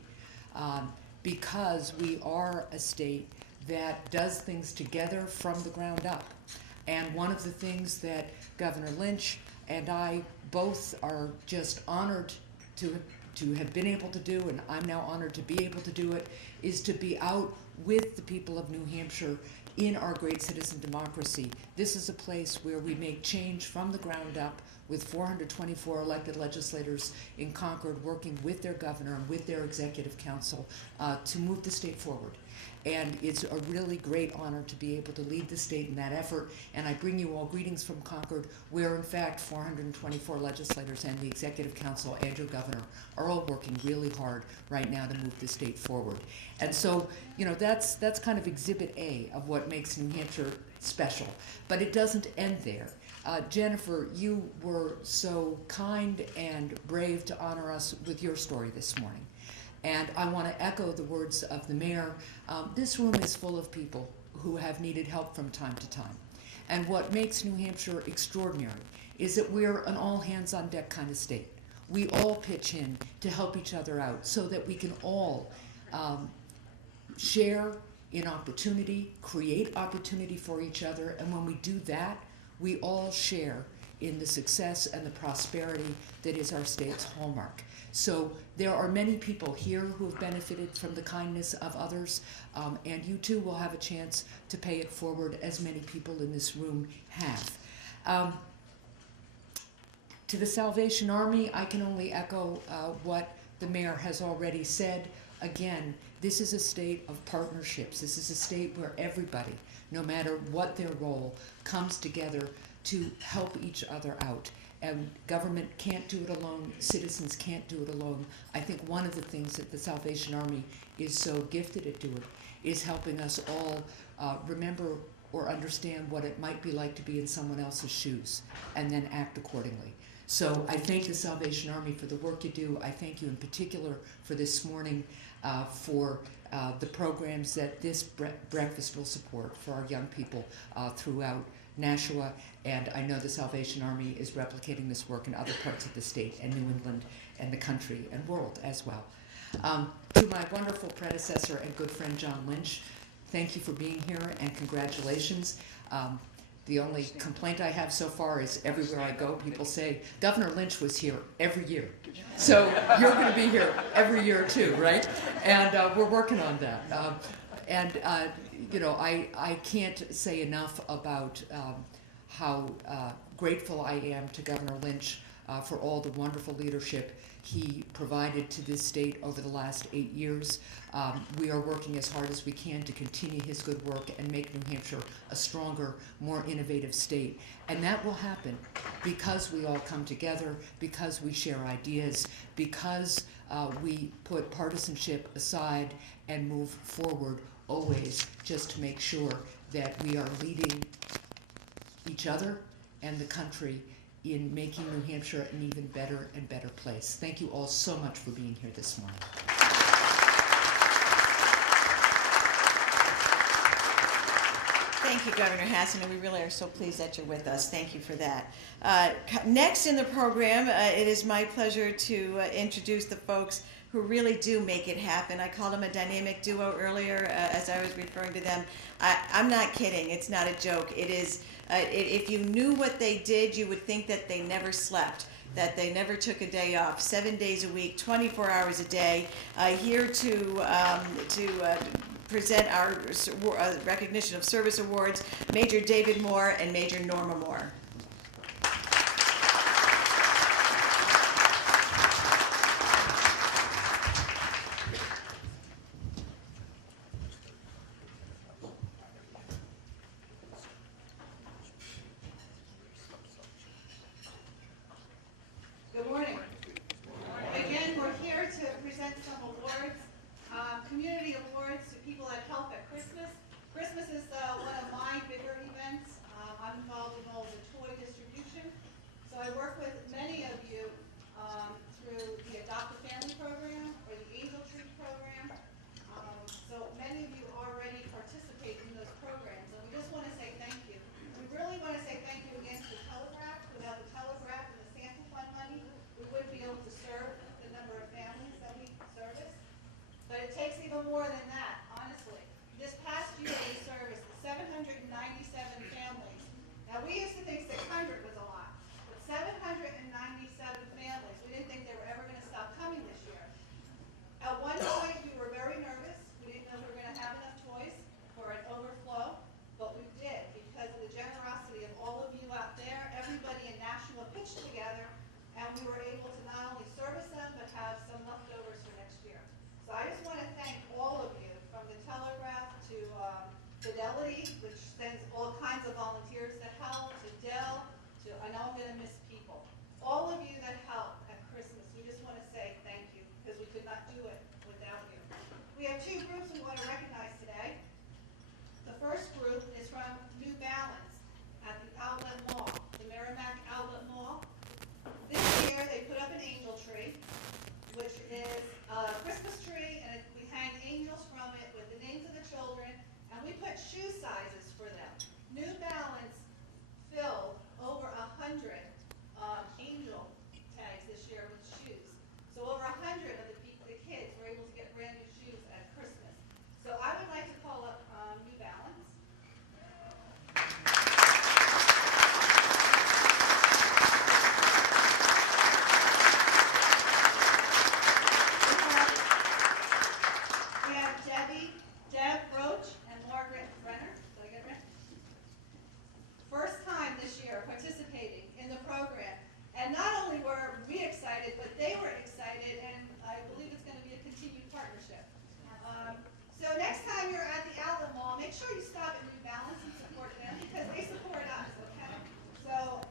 because we are a state that does things together from the ground up. And one of the things that Governor Lynch and I both are just honored to have been able to do, and I'm now honored to be able to do it, is to be out with the people of New Hampshire in our great citizen democracy. This is a place where we make change from the ground up with 424 elected legislators in Concord working with their governor and with their executive council to move the state forward. And it's a really great honor to be able to lead the state in that effort. And I bring you all greetings from Concord, where in fact 424 legislators and the executive council and your governor are all working really hard right now to move the state forward. And so, you know, that's kind of exhibit A of what makes New Hampshire special. But it doesn't end there. Jennifer, you were so kind and brave to honor us with your story this morning. And I want to echo the words of the mayor. This room is full of people who have needed help from time to time. And what makes New Hampshire extraordinary is that we're an all hands on deck kind of state. We all pitch in to help each other out so that we can all share in opportunity, create opportunity for each other. And when we do that, we all share in the success and the prosperity that is our state's hallmark. So there are many people here who have benefited from the kindness of others, and you too will have a chance to pay it forward, as many people in this room have. To the Salvation Army, I can only echo what the mayor has already said. Again, this is a state of partnerships. This is a state where everybody, no matter what their role, comes together to help each other out. And government can't do it alone, citizens can't do it alone. I think one of the things that the Salvation Army is so gifted at doing is helping us all remember or understand what it might be like to be in someone else's shoes and then act accordingly. So I thank the Salvation Army for the work you do. I thank you in particular for this morning, for the programs that this breakfast will support for our young people throughout Nashua, and I know the Salvation Army is replicating this work in other parts of the state and New England and the country and world as well. To my wonderful predecessor and good friend John Lynch, thank you for being here and congratulations. The only complaint I have so far is everywhere I go, people say, Governor Lynch was here every year. So you're going to be here every year too, right? And we're working on that. You know, I can't say enough about how grateful I am to Governor Lynch for all the wonderful leadership he provided to this state over the last 8 years. We are working as hard as we can to continue his good work and make New Hampshire a stronger, more innovative state. And that will happen because we all come together, because we share ideas, because we put partisanship aside and move forward always just to make sure that we are leading each other and the country in making New Hampshire an even better and better place. Thank you all so much for being here this morning. Thank you, Governor Hassan, and we really are so pleased that you're with us. Thank you for that. Next in the program, it is my pleasure to introduce the folks who really do make it happen. I called them a dynamic duo earlier as I was referring to them. I'm not kidding. It's not a joke. It is. If you knew what they did, you would think that they never slept, that they never took a day off, 7 days a week, 24 hours a day, here to present our recognition of service awards, Major David Moore and Major Norma Moore. Good morning. Again, we're here to present some awards, community awards to people that help at Christmas. Christmas is one of my bigger events. I'm involved in all the toy distribution. So I work with many of you through the Adopt a Family program or the Angel Tree program. So many of you already participate in those programs, and we just want to say thank you. We really want to say thank you again to the Telegraph. Without the Telegraph and the Santa Fund money, we wouldn't be able to serve the number of families that we service. But it takes even more than that, honestly. This past year, we serviced 797 families. Now, we used to think 600 was a lot, but 797 families. We didn't think they were ever going to stop coming this year. At one point, we were very nervous. We didn't know if we were going to have enough toys for an overflow, but we did because of the generosity of all of you out there. Everybody in Nashua pitched together, and we were able to not only service them, but have some leftovers for next year. So I just want to thank all of you, from the Telegraph to Fidelity, which sends all kinds of volunteers to help, to Dell, to, I know I'm going to miss people. All of you that help at Christmas, we just want to say thank you, because we could not do it without you. We have two groups we want to recognize today. The first group is from New Balance at the Outlet Mall, the Merrimack Outlet Mall. This year, they put up an angel tree, which is a Christmas tree, and we hang angels from it with the names of the children, and we put shoe sizes for them. New Balance filled over 100 angel tags this year with shoes. So over 100 of the kids were able to get brand new shoes at Christmas. So I would like to call up New Balance. We have Deb Roach, and Margaret Brenner. Did I get it right? First time this year participating in the program. And not only were we excited, but they were excited, and I believe it's going to be a continued partnership. So next time you're at the Outlet Mall, make sure you stop at New Balance and support them, because they support us, okay? So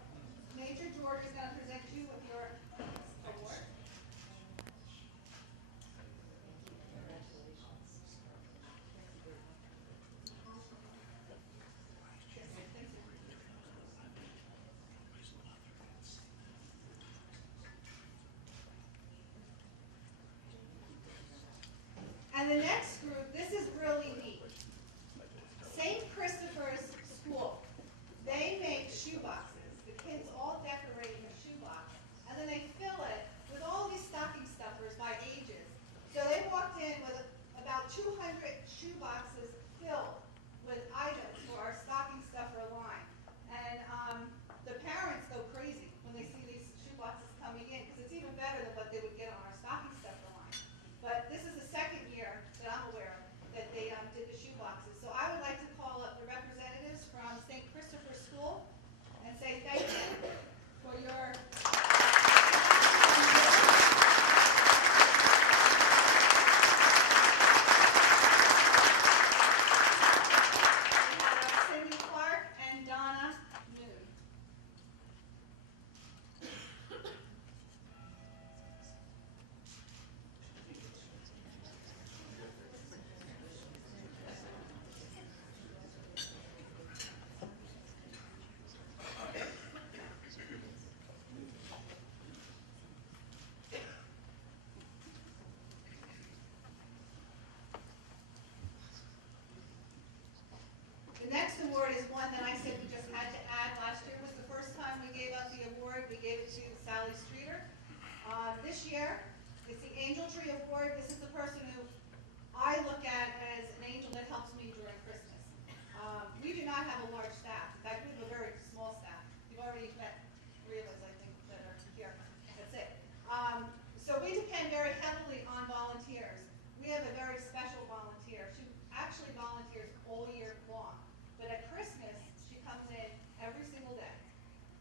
Major George is going to present you with your award. And the next group, this is really neat. St. Christopher's School. They make shoe boxes. The kids all decorate the shoe box, and then they fill it with all these stocking stuffers by ages. So they this year is the Angel Tree Award. This is the person who I look at as an angel that helps me during Christmas. We do not have a large staff. In fact, we have a very small staff. You've already met 3 of us, I think, that are here. That's it. So we depend very heavily on volunteers. We have a very special volunteer. She actually volunteers all year long. But at Christmas, she comes in every single day.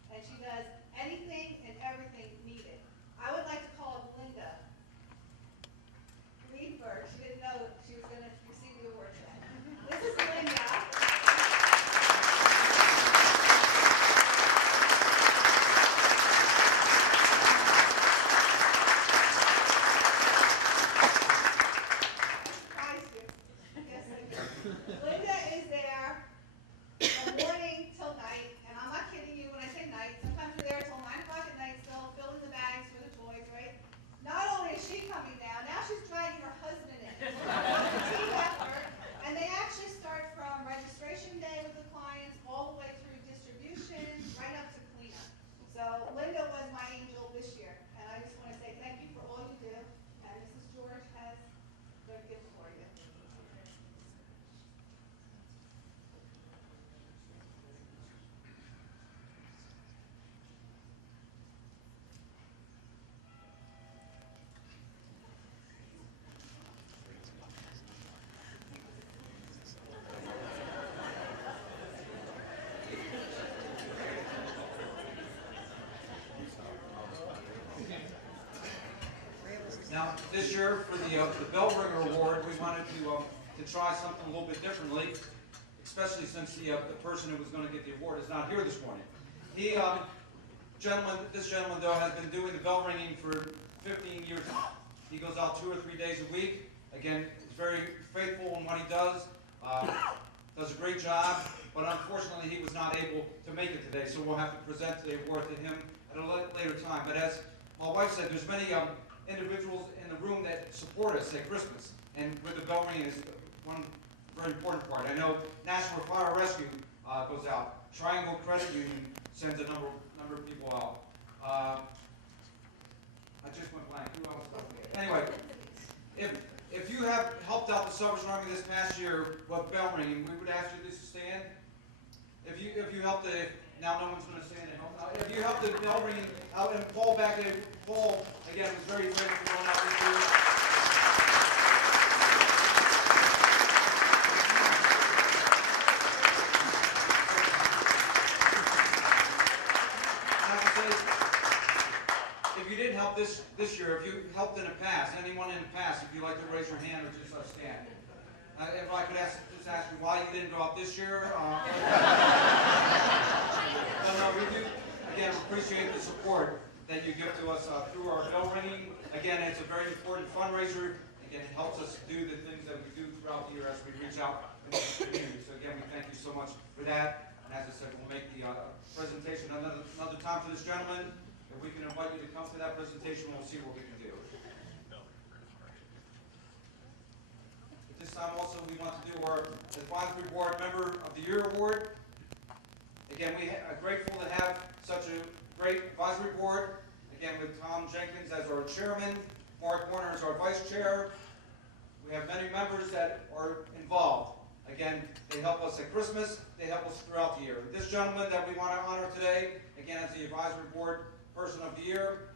And she does anything and everything needed. I would like to call Linda Greenberg. She didn't know that she was going to receive the award today. This is Linda. Surprised you. Yes, I did. Linda is there from morning till night, and I'm not kidding you when I say night. Sometimes we're there till 9 o'clock at night still, filling the bags for the toys, right? Not only is she coming down, now she's dragging her husband in. It's a team effort, and they actually start from registration day with the clients, all the way through distribution, right up to cleanup. So Linda was my angel this year, and I just want to say thank you for all you do. And Mrs. George has their gift for you. Now, this year for the Bell Ringer Award, we wanted to try something a little bit differently, especially since the person who was going to get the award is not here this morning. This gentleman though has been doing the bell ringing for 15 years now. He goes out 2 or 3 days a week. Again, he's very faithful in what he does. Does a great job, but unfortunately he was not able to make it today, so we'll have to present the award to him at a later time. But as my wife said, there's many individuals in the room that support us at Christmas, and with the bell ringing is one very important part. I know Nashua Fire Rescue goes out. Triangle Credit Union sends a number of people out. I just went blank. Who else? Anyway, if you have helped out the Salvation Army this past year with bell ringing, we would ask you to stand. If you helped the now no one's going to stand and help out. If you helped the bell ringing out and Paul back there, Paul again was very grateful for going out this year. If you didn't help this year, if you helped in the past, anyone in the past, if you'd like to raise your hand or just stand. If I could just ask you why you didn't go out this year. No, we do, again, appreciate the support that you give to us through our bell ringing. Again, it's a very important fundraiser. Again, it helps us do the things that we do throughout the year as we reach out in the community. So again, we thank you so much for that. And as I said, we'll make the presentation another time for this gentleman. If we can invite you to come to that presentation, we'll see what we can do. At this time also, we want to do our Advisory Board Member of the Year Award. Again, we are grateful to have such a great advisory board. Again, with Tom Jenkins as our chairman, Mark Warner as our vice chair. We have many members that are involved. Again, they help us at Christmas. They help us throughout the year. This gentleman that we want to honor today, again, as the advisory board person of the year.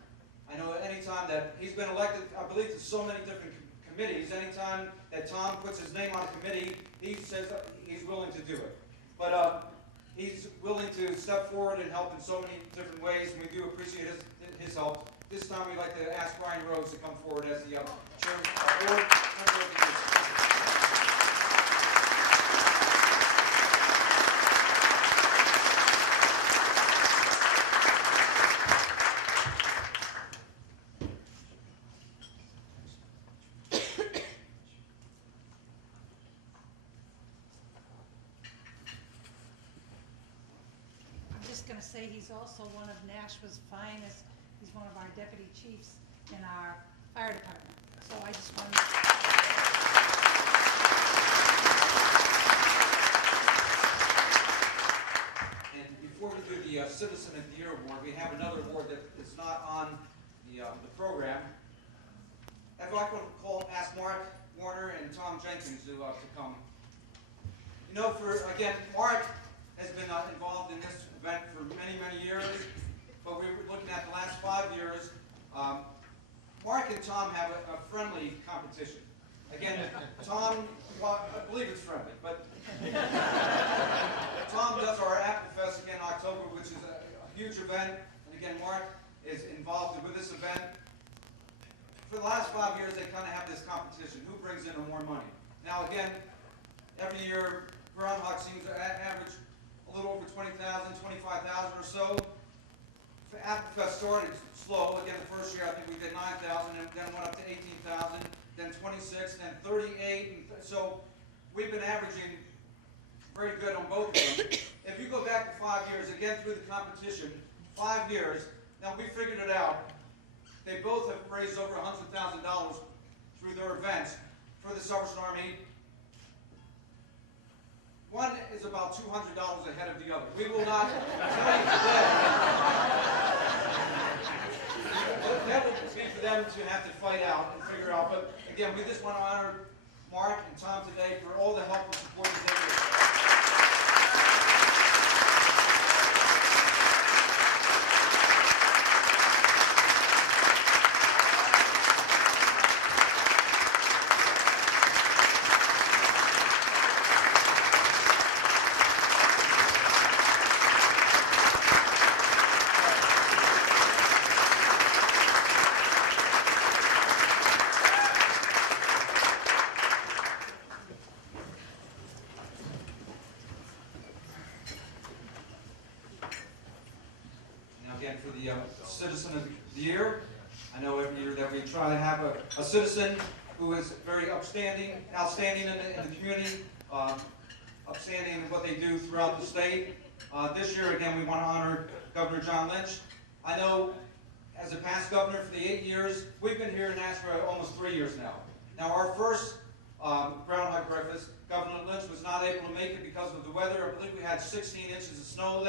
I know that anytime that he's been elected, I believe, to so many different committees, anytime that Tom puts his name on a committee, he says he's willing to do it. But he's willing to step forward and help in so many different ways, and we do appreciate his help. This time we'd like to ask Brian Rose to come forward as the chairman of our board. Going to say he's also one of Nashua's finest. He's one of our deputy chiefs in our fire department. So I just wanted to... And before we do the Citizen of the Year Award, we have another award that is not on the the program. I'd like to ask Mark Warner and Tom Jenkins to come. You know, again, Mark has been involved in this event for many, many years, but we were looking at the last 5 years. Mark and Tom have a friendly competition. Again, Tom, well, I believe it's friendly, but Tom does our Apple Fest again in October, which is a huge event. And again, Mark is involved with this event. For the last 5 years, they kind of have this competition. Who brings in more money? Now, again, every year, Groundhog seems to average a little over 20,000, 25,000 or so. Apple Fest started slow. Again, the first year, I think we did 9,000, and then went up to 18,000, then 26, then 38. And so we've been averaging very good on both of them. If you go back to 5 years, again, through the competition, 5 years, now we figured it out. They both have raised over $100,000 through their events for the Salvation Army. One is about $200 ahead of the other. We will not tell you today. That will be for them to have to fight out and figure out. But again, we just want to honor Mark and Tom today for all the help and support that they give. Again, for the Citizen of the Year. I know every year that we try to have a citizen who is very outstanding in the community, upstanding in what they do throughout the state. This year, again, we want to honor Governor John Lynch. I know, as a past governor for the 8 years, we've been here in Nashua almost 3 years now. Now, our first Groundhog Breakfast, Governor Lynch was not able to make it because of the weather. I believe we had 16 inches of snow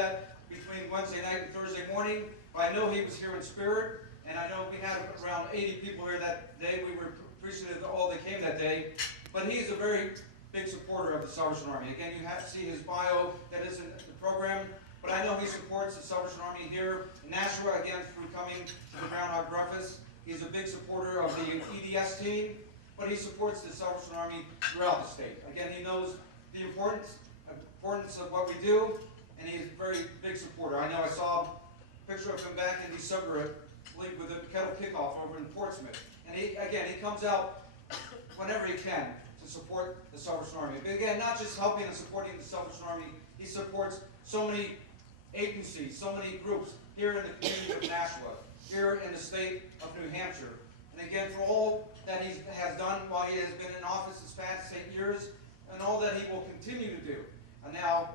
between Wednesday night and Thursday morning, but I know he was here in spirit, and I know we had around 80 people here that day. We were appreciative of all that came that day, but he's a very big supporter of the Salvation Army. Again, you have to see his bio that isn't the program, but I know he supports the Salvation Army here in Nashua, again, through coming to the Groundhog Breakfast. He's a big supporter of the EDS team, but he supports the Salvation Army throughout the state. Again, he knows the importance of what we do, and he's a very big supporter. I know I saw a picture of him back in December, I believe, with the kettle kickoff over in Portsmouth. And he comes out whenever he can to support the Salvation Army. But again, not just helping and supporting the Salvation Army, he supports so many agencies, so many groups here in the community of Nashua, here in the state of New Hampshire. And again, for all that he has done while he has been in office this past 8 years, and all that he will continue to do. And now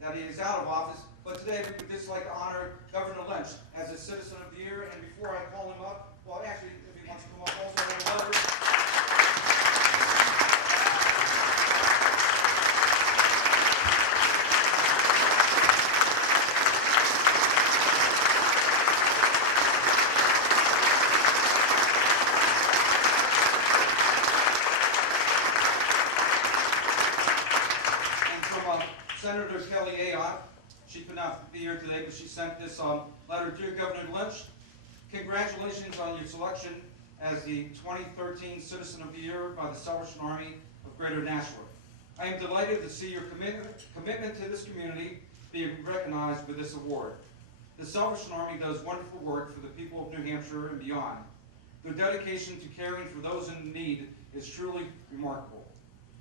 that he is out of office, but today we would just like to honor Governor Lynch as a Citizen of the Year. And before I call him up, well, actually, if he wants to come up, also write a letter. Senator Kelly Ayotte, she could not be here today, but she sent this letter to Governor Lynch. Congratulations on your selection as the 2013 Citizen of the Year by the Salvation Army of Greater Nashua. I am delighted to see your commitment to this community being recognized with this award. The Salvation Army does wonderful work for the people of New Hampshire and beyond. Their dedication to caring for those in need is truly remarkable.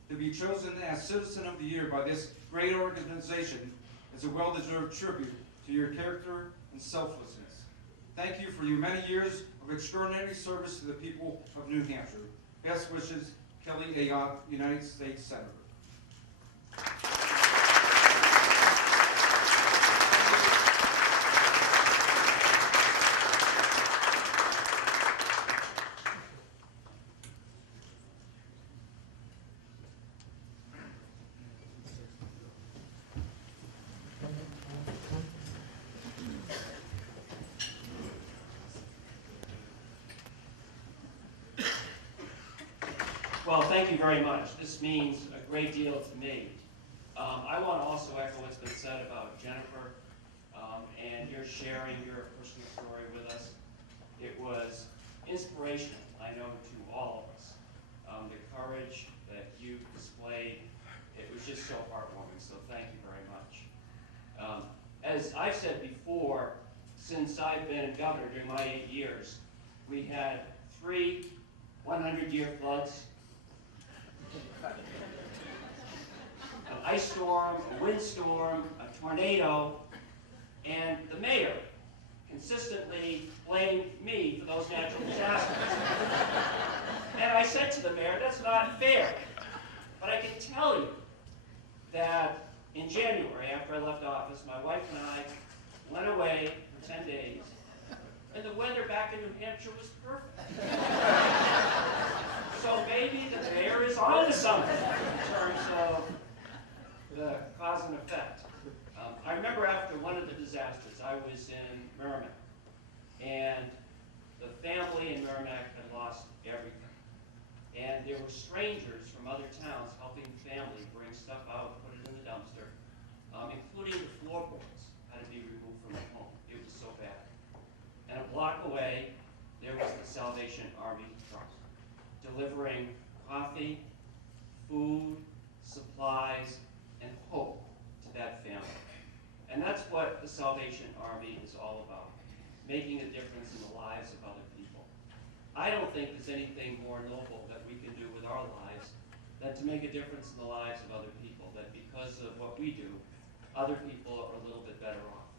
To be chosen as Citizen of the Year by this great organization is a well-deserved tribute to your character and selflessness. Thank you for your many years of extraordinary service to the people of New Hampshire. Best wishes, Kelly Ayotte, United States Senator. Well, thank you very much. This means a great deal to me. I want to also echo what's been said about Jennifer and your sharing your personal story with us. It was inspirational, I know, to all of us. The courage that you displayed, it was just so heartwarming, so thank you very much. As I've said before, since I've been governor during my 8 years, we had 3 100-year floods, an ice storm, a windstorm, a tornado, and the mayor consistently blamed me for those natural disasters. And I said to the mayor, that's not fair. But I can tell you that in January, after I left office, my wife and I went away for 10 days, and the weather back in New Hampshire was perfect. So maybe the mayor is on to something in terms of the cause and effect. I remember after one of the disasters, I was in Merrimack, and the family in Merrimack had lost everything. And there were strangers from other towns helping the family bring stuff out, put it in the dumpster, including the floorboards had to be removed from the home. It was so bad. And a block away, there was the Salvation Army truck delivering coffee, food, supplies, and hope to that family. And that's what the Salvation Army is all about, making a difference in the lives of other people. I don't think there's anything more noble that we can do with our lives than to make a difference in the lives of other people, that because of what we do, other people are a little bit better off.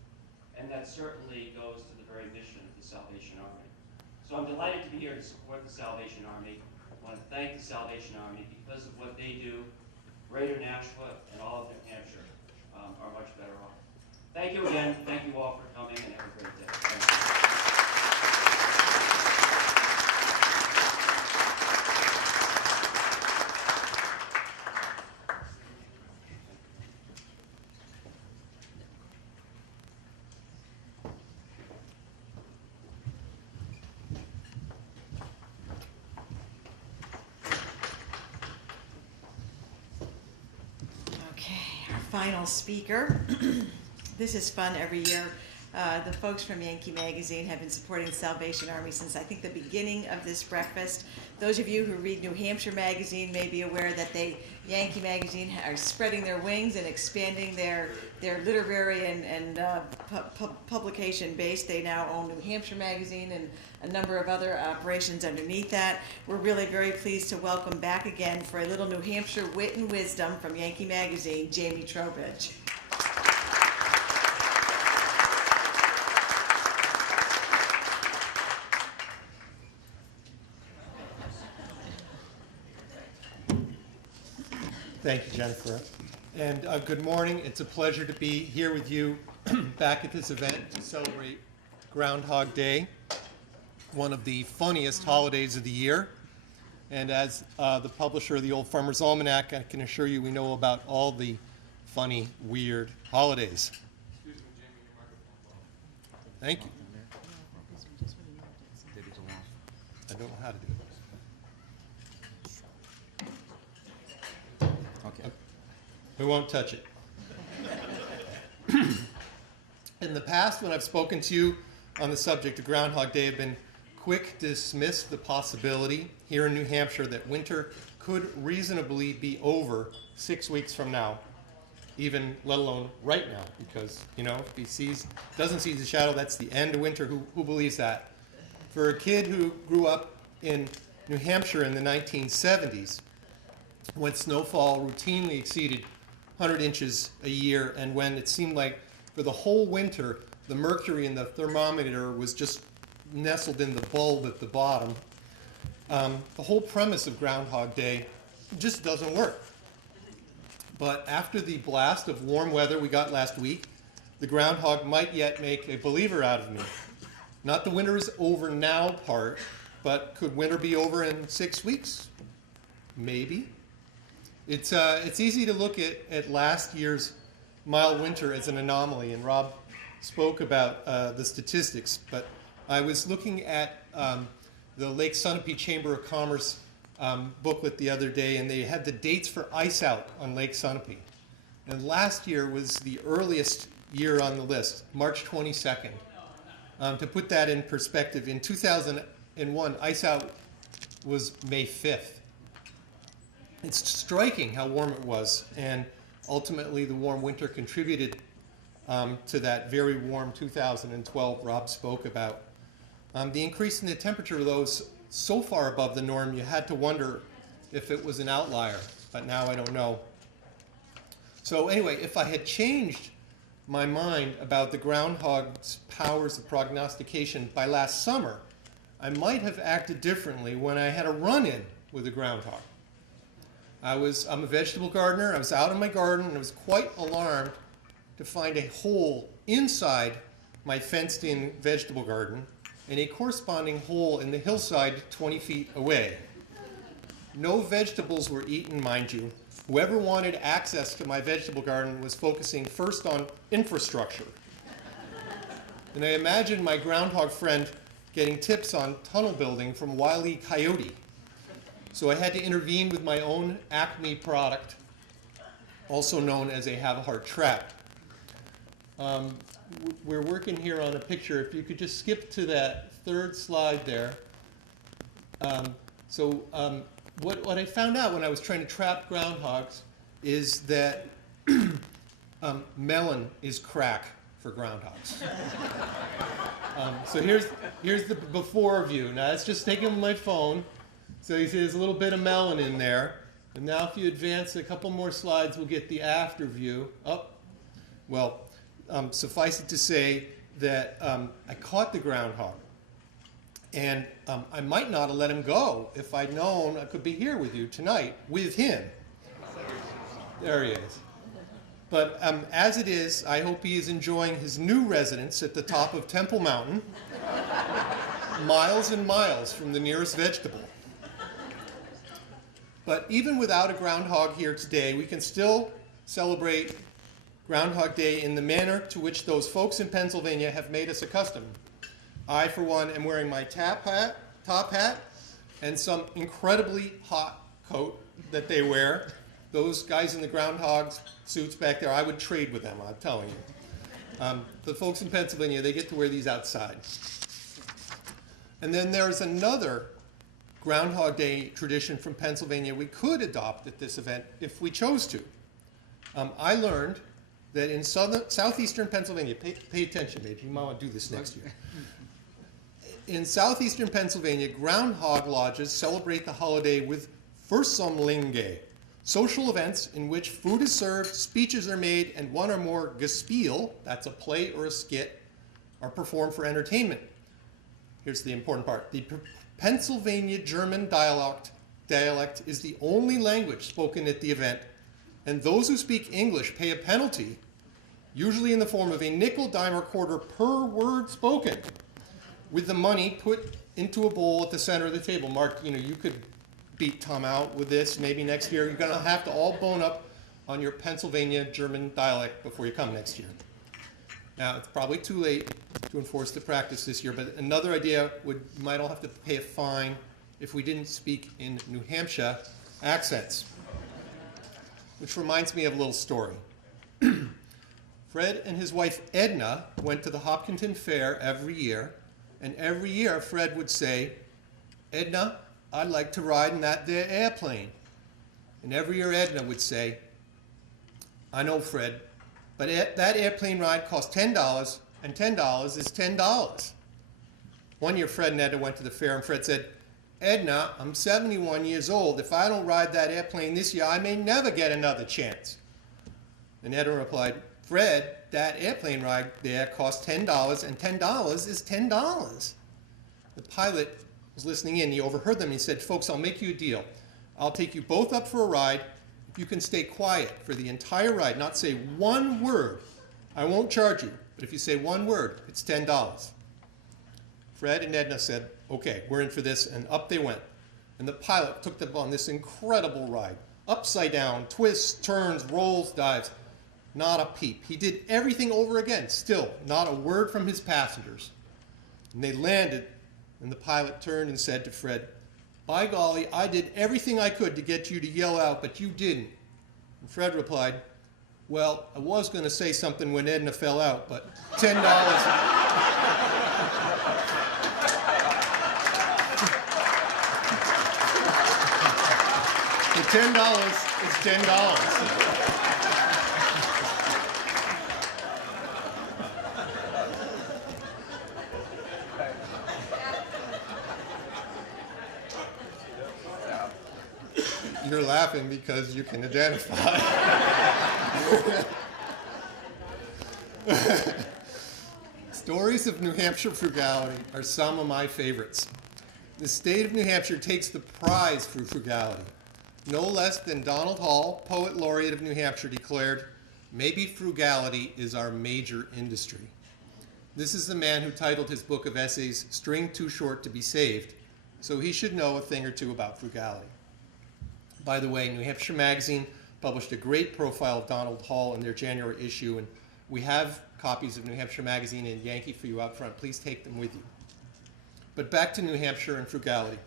And that certainly goes to the very mission of the Salvation Army. So I'm delighted to be here to support the Salvation Army. I want to thank the Salvation Army because of what they do. Greater Nashua and all of New Hampshire are much better off. Thank you again. Thank you all for coming, and have a great day. Thank you. Final speaker. This is fun every year. The folks from Yankee Magazine have been supporting the Salvation Army since I think the beginning of this breakfast. Those of you who read New Hampshire Magazine may be aware that Yankee Magazine are spreading their wings and expanding their literary and publication base. They now own New Hampshire Magazine and a number of other operations underneath that. We're really very pleased to welcome back again for a little New Hampshire wit and wisdom from Yankee Magazine, Jamie Trowbridge. Thank you, Jennifer. And good morning. It's a pleasure to be here with you back at this event to celebrate Groundhog Day, one of the funniest holidays of the year. And as the publisher of the Old Farmer's Almanac, I can assure you we know about all the funny, weird holidays. Thank you. I don't know how to do it. Okay. We won't touch it. In the past, when I've spoken to you on the subject of Groundhog Day, I've been quick to dismiss the possibility here in New Hampshire that winter could reasonably be over 6 weeks from now, even let alone right now, because, you know, if he doesn't see the shadow, that's the end of winter. Who believes that? For a kid who grew up in New Hampshire in the 1970s, when snowfall routinely exceeded 100 inches a year, and when it seemed like for the whole winter the mercury in the thermometer was just nestled in the bulb at the bottom, the whole premise of Groundhog Day just doesn't work. But after the blast of warm weather we got last week, the groundhog might yet make a believer out of me. Not the winter is over now part, but could winter be over in 6 weeks? Maybe. It's easy to look at last year's mild winter as an anomaly, and Rob spoke about the statistics, but I was looking at the Lake Sunapee Chamber of Commerce booklet the other day, and they had the dates for ice out on Lake Sunapee. And last year was the earliest year on the list, March 22nd. To put that in perspective, in 2001, ice out was May 5th. It's striking how warm it was, and ultimately the warm winter contributed to that very warm 2012 Rob spoke about. The increase in the temperature, though, is so far above the norm, you had to wonder if it was an outlier, but now I don't know. So anyway, if I had changed my mind about the groundhog's powers of prognostication by last summer, I might have acted differently when I had a run-in with a groundhog. I'm a vegetable gardener. I was out in my garden and I was quite alarmed to find a hole inside my fenced-in vegetable garden and a corresponding hole in the hillside 20 feet away. No vegetables were eaten, mind you. Whoever wanted access to my vegetable garden was focusing first on infrastructure. And I imagined my groundhog friend getting tips on tunnel building from Wile E. Coyote. So I had to intervene with my own Acme product, also known as a have-a-heart trap. We're working here on a picture. If you could just skip to that third slide there. What I found out when I was trying to trap groundhogs is that melon is crack for groundhogs. So here's the before view. Now it's just taken with my phone. So you see there's a little bit of melon in there. And now if you advance a couple more slides, we'll get the after view. Well, suffice it to say that I caught the groundhog. And I might not have let him go if I'd known I could be here with you tonight with him. There he is. But as it is, I hope he is enjoying his new residence at the top of Temple Mountain, miles and miles from the nearest vegetable. But even without a groundhog here today, we can still celebrate Groundhog Day in the manner to which those folks in Pennsylvania have made us accustomed. I, for one, am wearing my top hat, and some incredibly hot coat that they wear. Those guys in the groundhog suits back there, I would trade with them, I'm telling you. The folks in Pennsylvania, they get to wear these outside. And then there's another Groundhog Day tradition from Pennsylvania we could adopt at this event if we chose to. I learned that in southeastern Pennsylvania, pay attention, baby, you might want to do this next year. In southeastern Pennsylvania, groundhog lodges celebrate the holiday with Versammlungen, social events in which food is served, speeches are made, and one or more Gespiel, that's a play or a skit, are performed for entertainment. Here's the important part. The Pennsylvania German dialect is the only language spoken at the event, and those who speak English pay a penalty, usually in the form of a nickel, dime, or quarter per word spoken, with the money put into a bowl at the center of the table. Mark, you could beat Tom out with this. Maybe next year you're going to have to all bone up on your Pennsylvania German dialect before you come next year. Now, it's probably too late to enforce the practice this year, but another idea would you might all have to pay a fine if we didn't speak in New Hampshire accents. Which reminds me of a little story. Fred and his wife Edna went to the Hopkinton Fair every year, and every year Fred would say, "Edna, I'd like to ride in that there airplane." And every year Edna would say, "I know, Fred, but that airplane ride costs $10, and $10 is $10. One year Fred and Edna went to the fair, and Fred said, "Edna, I'm 71 years old. If I don't ride that airplane this year, I may never get another chance." And Edna replied, "Fred, that airplane ride there costs $10, and $10 is $10. The pilot was listening in. He overheard them. He said, "Folks, I'll make you a deal. I'll take you both up for a ride. If you can stay quiet for the entire ride, not say one word, I won't charge you. But if you say one word, it's $10. Fred and Edna said, "Okay, we're in for this," and up they went. And the pilot took them on this incredible ride. Upside down, twists, turns, rolls, dives. Not a peep. He did everything over again. Still, not a word from his passengers. And they landed, and the pilot turned and said to Fred, By golly, I did everything I could to get you to yell out, but you didn't. And Fred replied, well, I was going to say something when Edna fell out, but $10. The $10 is $10. You're laughing because you can identify. Stories of New Hampshire frugality are some of my favorites. The state of New Hampshire takes the prize for frugality. No less than Donald Hall, poet laureate of New Hampshire, declared, "Maybe frugality is our major industry." This is the man who titled his book of essays, "String Too Short to Be Saved," so he should know a thing or two about frugality. By the way, New Hampshire Magazine published a great profile of Donald Hall in their January issue, and we have copies of New Hampshire Magazine and Yankee for you out front. Please take them with you. But back to New Hampshire and frugality.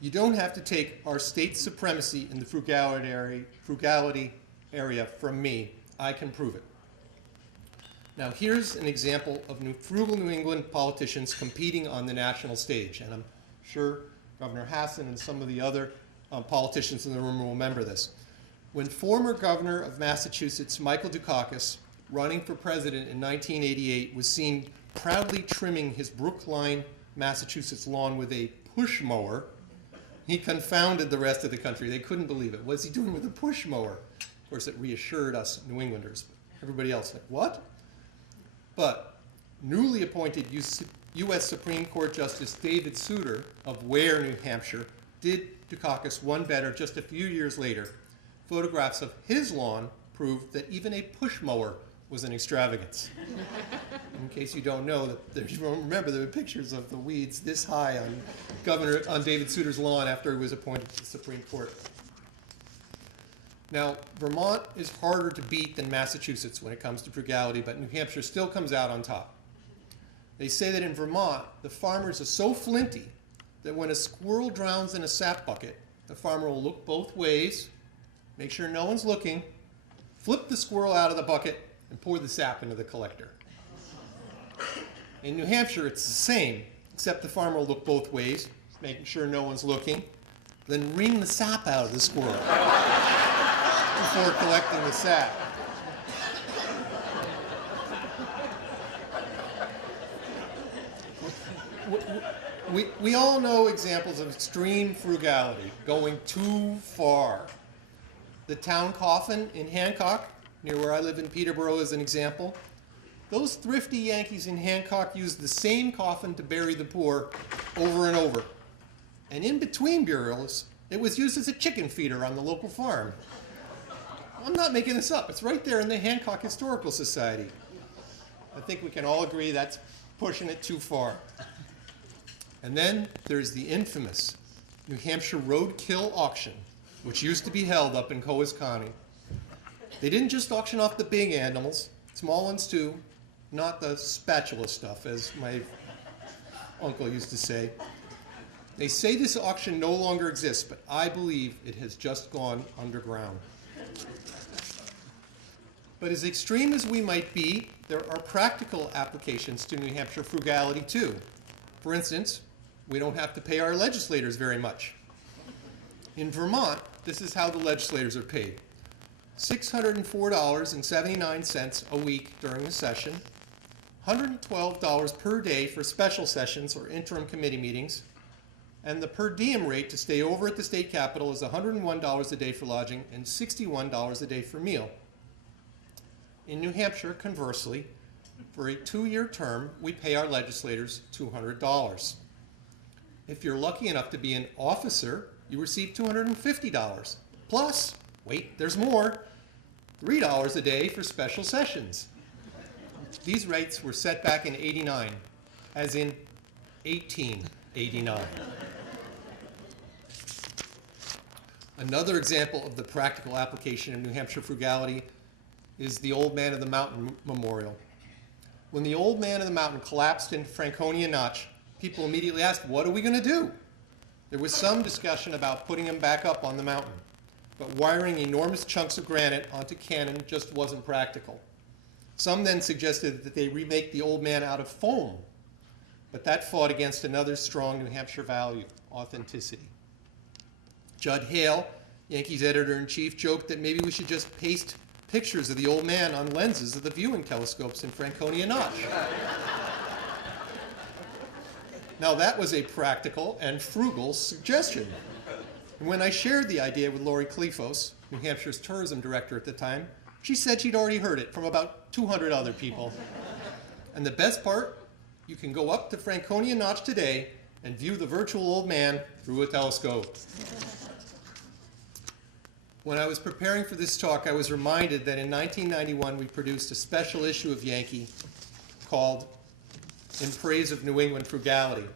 You don't have to take our state's supremacy in the frugality area from me. I can prove it. Now here's an example of frugal New England politicians competing on the national stage, and I'm sure Governor Hassan and some of the other politicians in the room will remember this. When former governor of Massachusetts, Michael Dukakis, running for president in 1988, was seen proudly trimming his Brookline, Massachusetts lawn with a push mower, he confounded the rest of the country. They couldn't believe it. What's he doing with a push mower? Of course, it reassured us New Englanders. Everybody else, like, what? But newly appointed U.S. Supreme Court Justice David Souter of Ware, New Hampshire, did Dukakis one better just a few years later. Photographs of his lawn proved that even a push mower was an extravagance. In case you don't know, remember there were pictures of the weeds this high on David Souter's lawn after he was appointed to the Supreme Court. Now, Vermont is harder to beat than Massachusetts when it comes to frugality, but New Hampshire still comes out on top. They say that in Vermont, the farmers are so flinty that when a squirrel drowns in a sap bucket, the farmer will look both ways, make sure no one's looking, flip the squirrel out of the bucket, and pour the sap into the collector. In New Hampshire, it's the same, except the farmer will look both ways, making sure no one's looking, then wring the sap out of the squirrel before collecting the sap. We all know examples of extreme frugality, going too far. The town coffin in Hancock, near where I live in Peterborough, is an example. Those thrifty Yankees in Hancock used the same coffin to bury the poor over and over. And in between burials, it was used as a chicken feeder on the local farm. I'm not making this up. It's right there in the Hancock Historical Society. I think we can all agree that's pushing it too far. And then there's the infamous New Hampshire roadkill auction, which used to be held up in Cohasconny. They didn't just auction off the big animals, small ones too, not the spatula stuff, as my uncle used to say. They say this auction no longer exists, but I believe it has just gone underground. But as extreme as we might be, there are practical applications to New Hampshire frugality too. For instance, we don't have to pay our legislators very much. In Vermont, this is how the legislators are paid. $604.79 a week during the session, $112 per day for special sessions or interim committee meetings, and the per diem rate to stay over at the state capitol is $101 a day for lodging and $61 a day for meal. In New Hampshire, conversely, for a 2-year term, we pay our legislators $200. If you're lucky enough to be an officer, you receive $250. Plus, wait, there's more, $3 a day for special sessions. These rates were set back in '89, as in 1889. Another example of the practical application of New Hampshire frugality is the Old Man of the Mountain Memorial. When the Old Man of the Mountain collapsed in Franconia Notch, people immediately asked, what are we going to do? There was some discussion about putting him back up on the mountain, but wiring enormous chunks of granite onto cannon just wasn't practical. Some then suggested that they remake the old man out of foam, but that fought against another strong New Hampshire value, authenticity. Judd Hale, Yankees editor-in-chief, joked that maybe we should just paste pictures of the old man on lenses of the viewing telescopes in Franconia Notch. Now that was a practical and frugal suggestion. And when I shared the idea with Lori Klefos, New Hampshire's tourism director at the time, she said she'd already heard it from about 200 other people. And the best part, you can go up to Franconia Notch today and view the virtual old man through a telescope. When I was preparing for this talk, I was reminded that in 1991 we produced a special issue of Yankee called In Praise of New England Frugality.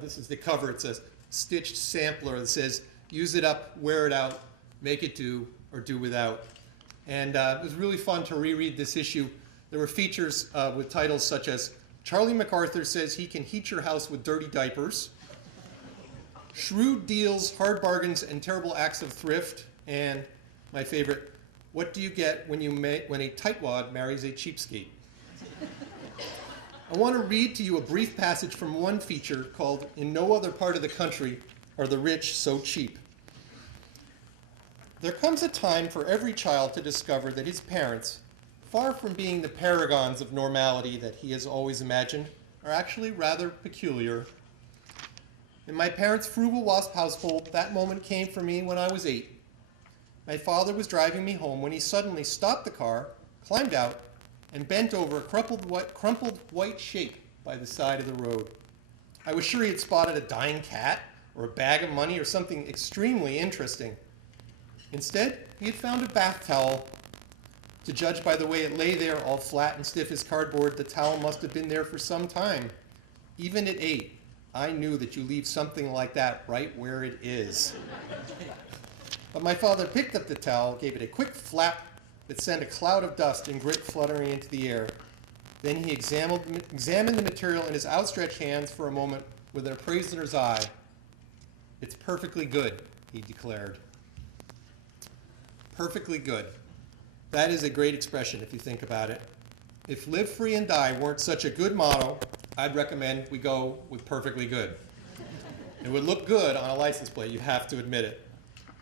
This is the cover. It's a stitched sampler that says, use it up, wear it out, make it do, or do without. And it was really fun to reread this issue. There were features with titles such as Charlie MacArthur says he can heat your house with dirty diapers, Shrewd Deals, Hard Bargains, and Terrible Acts of Thrift, and my favorite, what do you get when a tightwad marries a cheapskate? I want to read to you a brief passage from one feature called In No Other Part of the Country Are the Rich So Cheap. There comes a time for every child to discover that his parents, far from being the paragons of normality that he has always imagined, are actually rather peculiar. In my parents' frugal WASP household, that moment came for me when I was 8. My father was driving me home when he suddenly stopped the car, climbed out, and bent over a crumpled white shape by the side of the road. I was sure he had spotted a dying cat or a bag of money or something extremely interesting. Instead, he had found a bath towel. To judge by the way it lay there, all flat and stiff as cardboard, the towel must have been there for some time. Even at 8, I knew that you leave something like that right where it is. But my father picked up the towel, gave it a quick flap that sent a cloud of dust and grit fluttering into the air. Then he examined the material in his outstretched hands for a moment with an appraiser's eye. It's perfectly good, he declared. Perfectly good. That is a great expression if you think about it. If live free and die weren't such a good motto, I'd recommend we go with perfectly good. It would look good on a license plate, you have to admit it.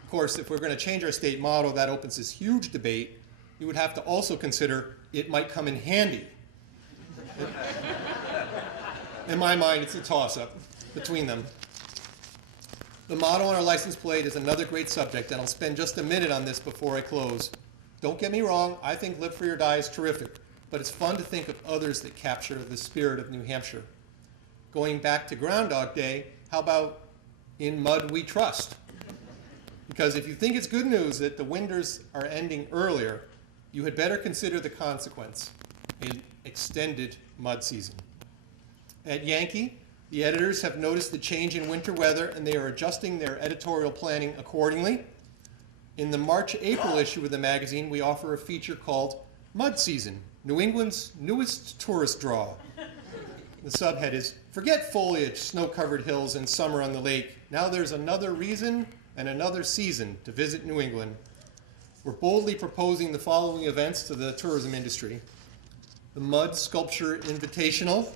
Of course, if we're going to change our state motto, that opens this huge debate. You would have to also consider it might come in handy. In my mind, it's a toss-up between them. The motto on our license plate is another great subject, and I'll spend just a minute on this before I close. Don't get me wrong, I think Live Free or Die is terrific, but it's fun to think of others that capture the spirit of New Hampshire. Going back to Groundhog Day, how about In Mud We Trust? Because if you think it's good news that the winters are ending earlier, you had better consider the consequence, an extended mud season. At Yankee, the editors have noticed the change in winter weather and they are adjusting their editorial planning accordingly. In the March-April issue of the magazine, we offer a feature called Mud Season, New England's newest tourist draw. The subhead is, forget foliage, snow-covered hills, and summer on the lake. Now there's another reason and another season to visit New England. We're boldly proposing the following events to the tourism industry. The Mud Sculpture Invitational,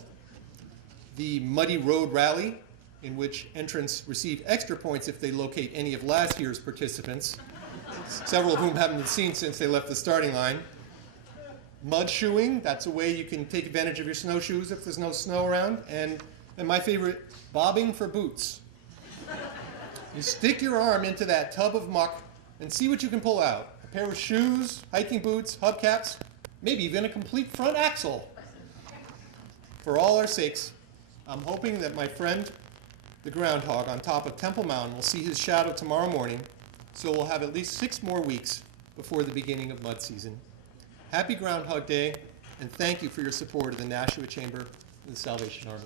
the Muddy Road Rally, in which entrants receive extra points if they locate any of last year's participants, several of whom haven't been seen since they left the starting line. Mud shoeing, that's a way you can take advantage of your snowshoes if there's no snow around. And my favorite, bobbing for boots. You stick your arm into that tub of muck and see what you can pull out. A pair of shoes, hiking boots, hubcaps, maybe even a complete front axle. For all our sakes, I'm hoping that my friend, the groundhog on top of Temple Mountain, will see his shadow tomorrow morning, so we'll have at least 6 more weeks before the beginning of mud season. Happy Groundhog Day, and thank you for your support of the Nashua Chamber and the Salvation Army.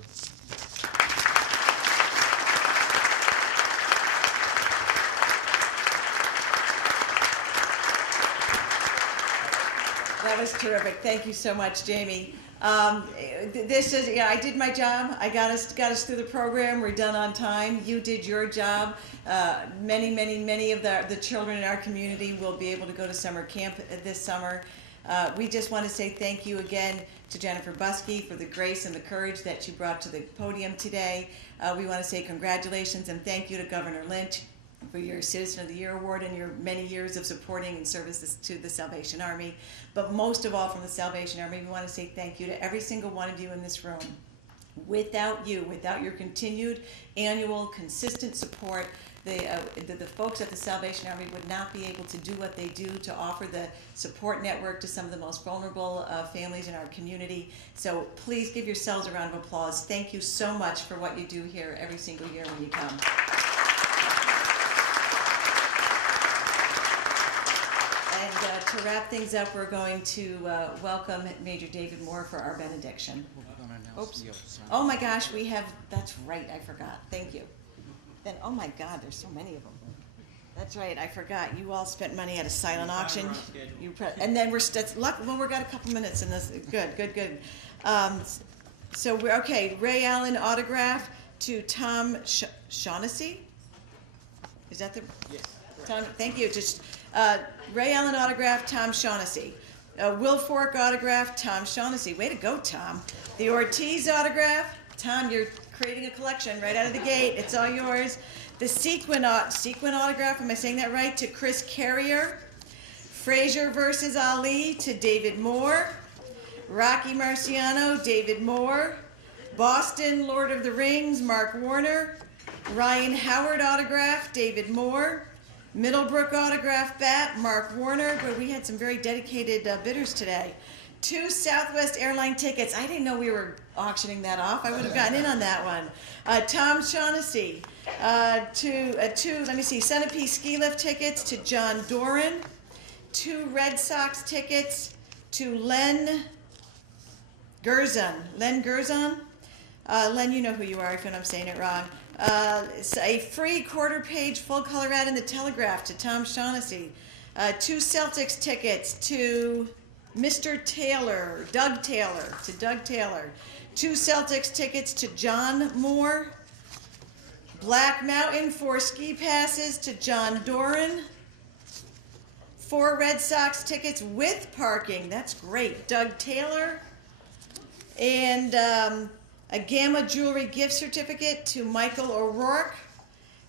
That was terrific. Thank you so much, Jamie. This is, yeah, I did my job. I got us through the program. We're done on time. You did your job. Many of the children in our community will be able to go to summer camp this summer. We just want to say thank you again to Jennifer Buskey for the grace and the courage that she brought to the podium today. We want to say congratulations and thank you to Governor Lynch for your Citizen of the Year award and your many years of supporting and service to the Salvation Army. But most of all, from the Salvation Army, we want to say thank you to every single one of you in this room. Without you, without your continued annual consistent support, the folks at the Salvation Army would not be able to do what they do to offer the support network to some of the most vulnerable families in our community. So please give yourselves a round of applause. Thank you so much for what you do here every single year when you come. And to wrap things up, we're going to welcome Major David Moore for our benediction. Oops. Oh my gosh, we have, that's right, I forgot. Thank you. Then, oh my God, there's so many of them. That's right, I forgot. You all spent money at a silent auction. And then well, we've got a couple minutes in this. Good. So we're, okay, Ray Allen autograph to Tom Shaughnessy. Is that the? Yes. Tom, thank you. Just Ray Allen autograph, Tom Shaughnessy. Will Fork autograph, Tom Shaughnessy. Way to go, Tom. The Ortiz autograph, Tom, you're creating a collection right out of the gate. It's all yours. The Sequin autograph, am I saying that right, to Chris Carrier. Frazier versus Ali to David Moore. Rocky Marciano, David Moore. Boston, Lord of the Rings, Mark Warner. Ryan Howard autograph, David Moore. Middlebrook autograph bat, Mark Warner. But we had some very dedicated bidders today. 2 Southwest airline tickets. I didn't know we were auctioning that off. I would have gotten in on that one. Tom Shaughnessy. 2, let me see, Centipede ski lift tickets to John Doran. 2 Red Sox tickets to Len Gerzon. Len, you know who you are if I'm saying it wrong. A free quarter-page full-color ad in the Telegraph to Tom Shaughnessy. 2 Celtics tickets to Mr. Taylor, Doug Taylor, to Doug Taylor. 2 Celtics tickets to John Moore. Black Mountain 4 ski passes to John Doran. 4 Red Sox tickets with parking. That's great. Doug Taylor. And a Gamma Jewelry gift certificate to Michael O'Rourke.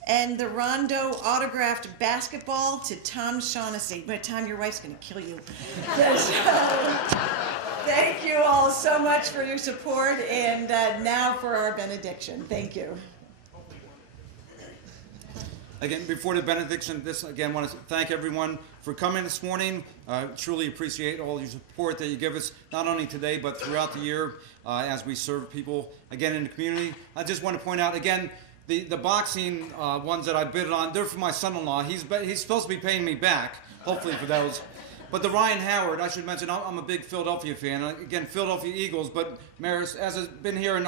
And the Rondo autographed basketball to Tom Shaughnessy. But Tom, your wife's going to kill you. Thank you all so much for your support. And now for our benediction. Thank you. Again, before the benediction, I want to thank everyone for coming this morning. Truly appreciate all your support that you give us, not only today, but throughout the year as we serve people, again, in the community. I just want to point out, again, the boxing ones that I bid on, they're for my son-in-law. He's supposed to be paying me back, hopefully, for those. But the Ryan Howard, I should mention, I'm a big Philadelphia fan. Again, Philadelphia Eagles, but Maris, as I've been here in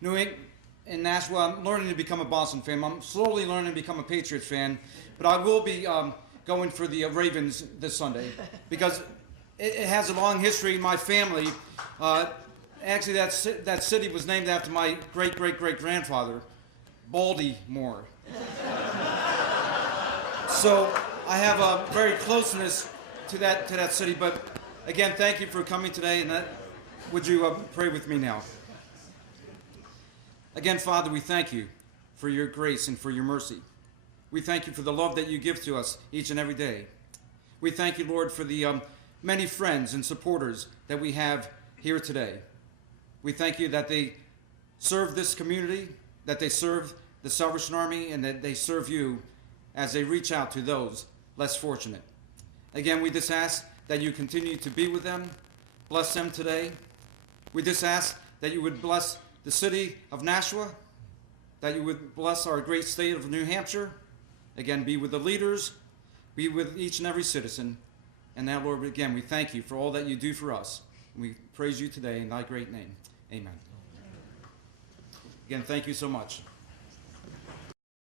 New England, in Nashua, I'm learning to become a Boston fan. I'm slowly learning to become a Patriots fan. But I will be going for the Ravens this Sunday because it has a long history in my family. Actually, that city was named after my great-great-great-grandfather, Baltimore. So I have a very closeness to that city. But again, thank you for coming today. And would you pray with me now? Again, Father, we thank you for your grace and for your mercy. We thank you for the love that you give to us each and every day. We thank you, Lord, for the many friends and supporters that we have here today. We thank you that they serve this community, that they serve the Salvation Army, and that they serve you as they reach out to those less fortunate. Again, we just ask that you continue to be with them, bless them today. We just ask that you would bless the city of Nashua, that you would bless our great state of New Hampshire. Again, be with the leaders, be with each and every citizen. And now, Lord, again, we thank you for all that you do for us. And we praise you today in thy great name. Amen. Again, thank you so much.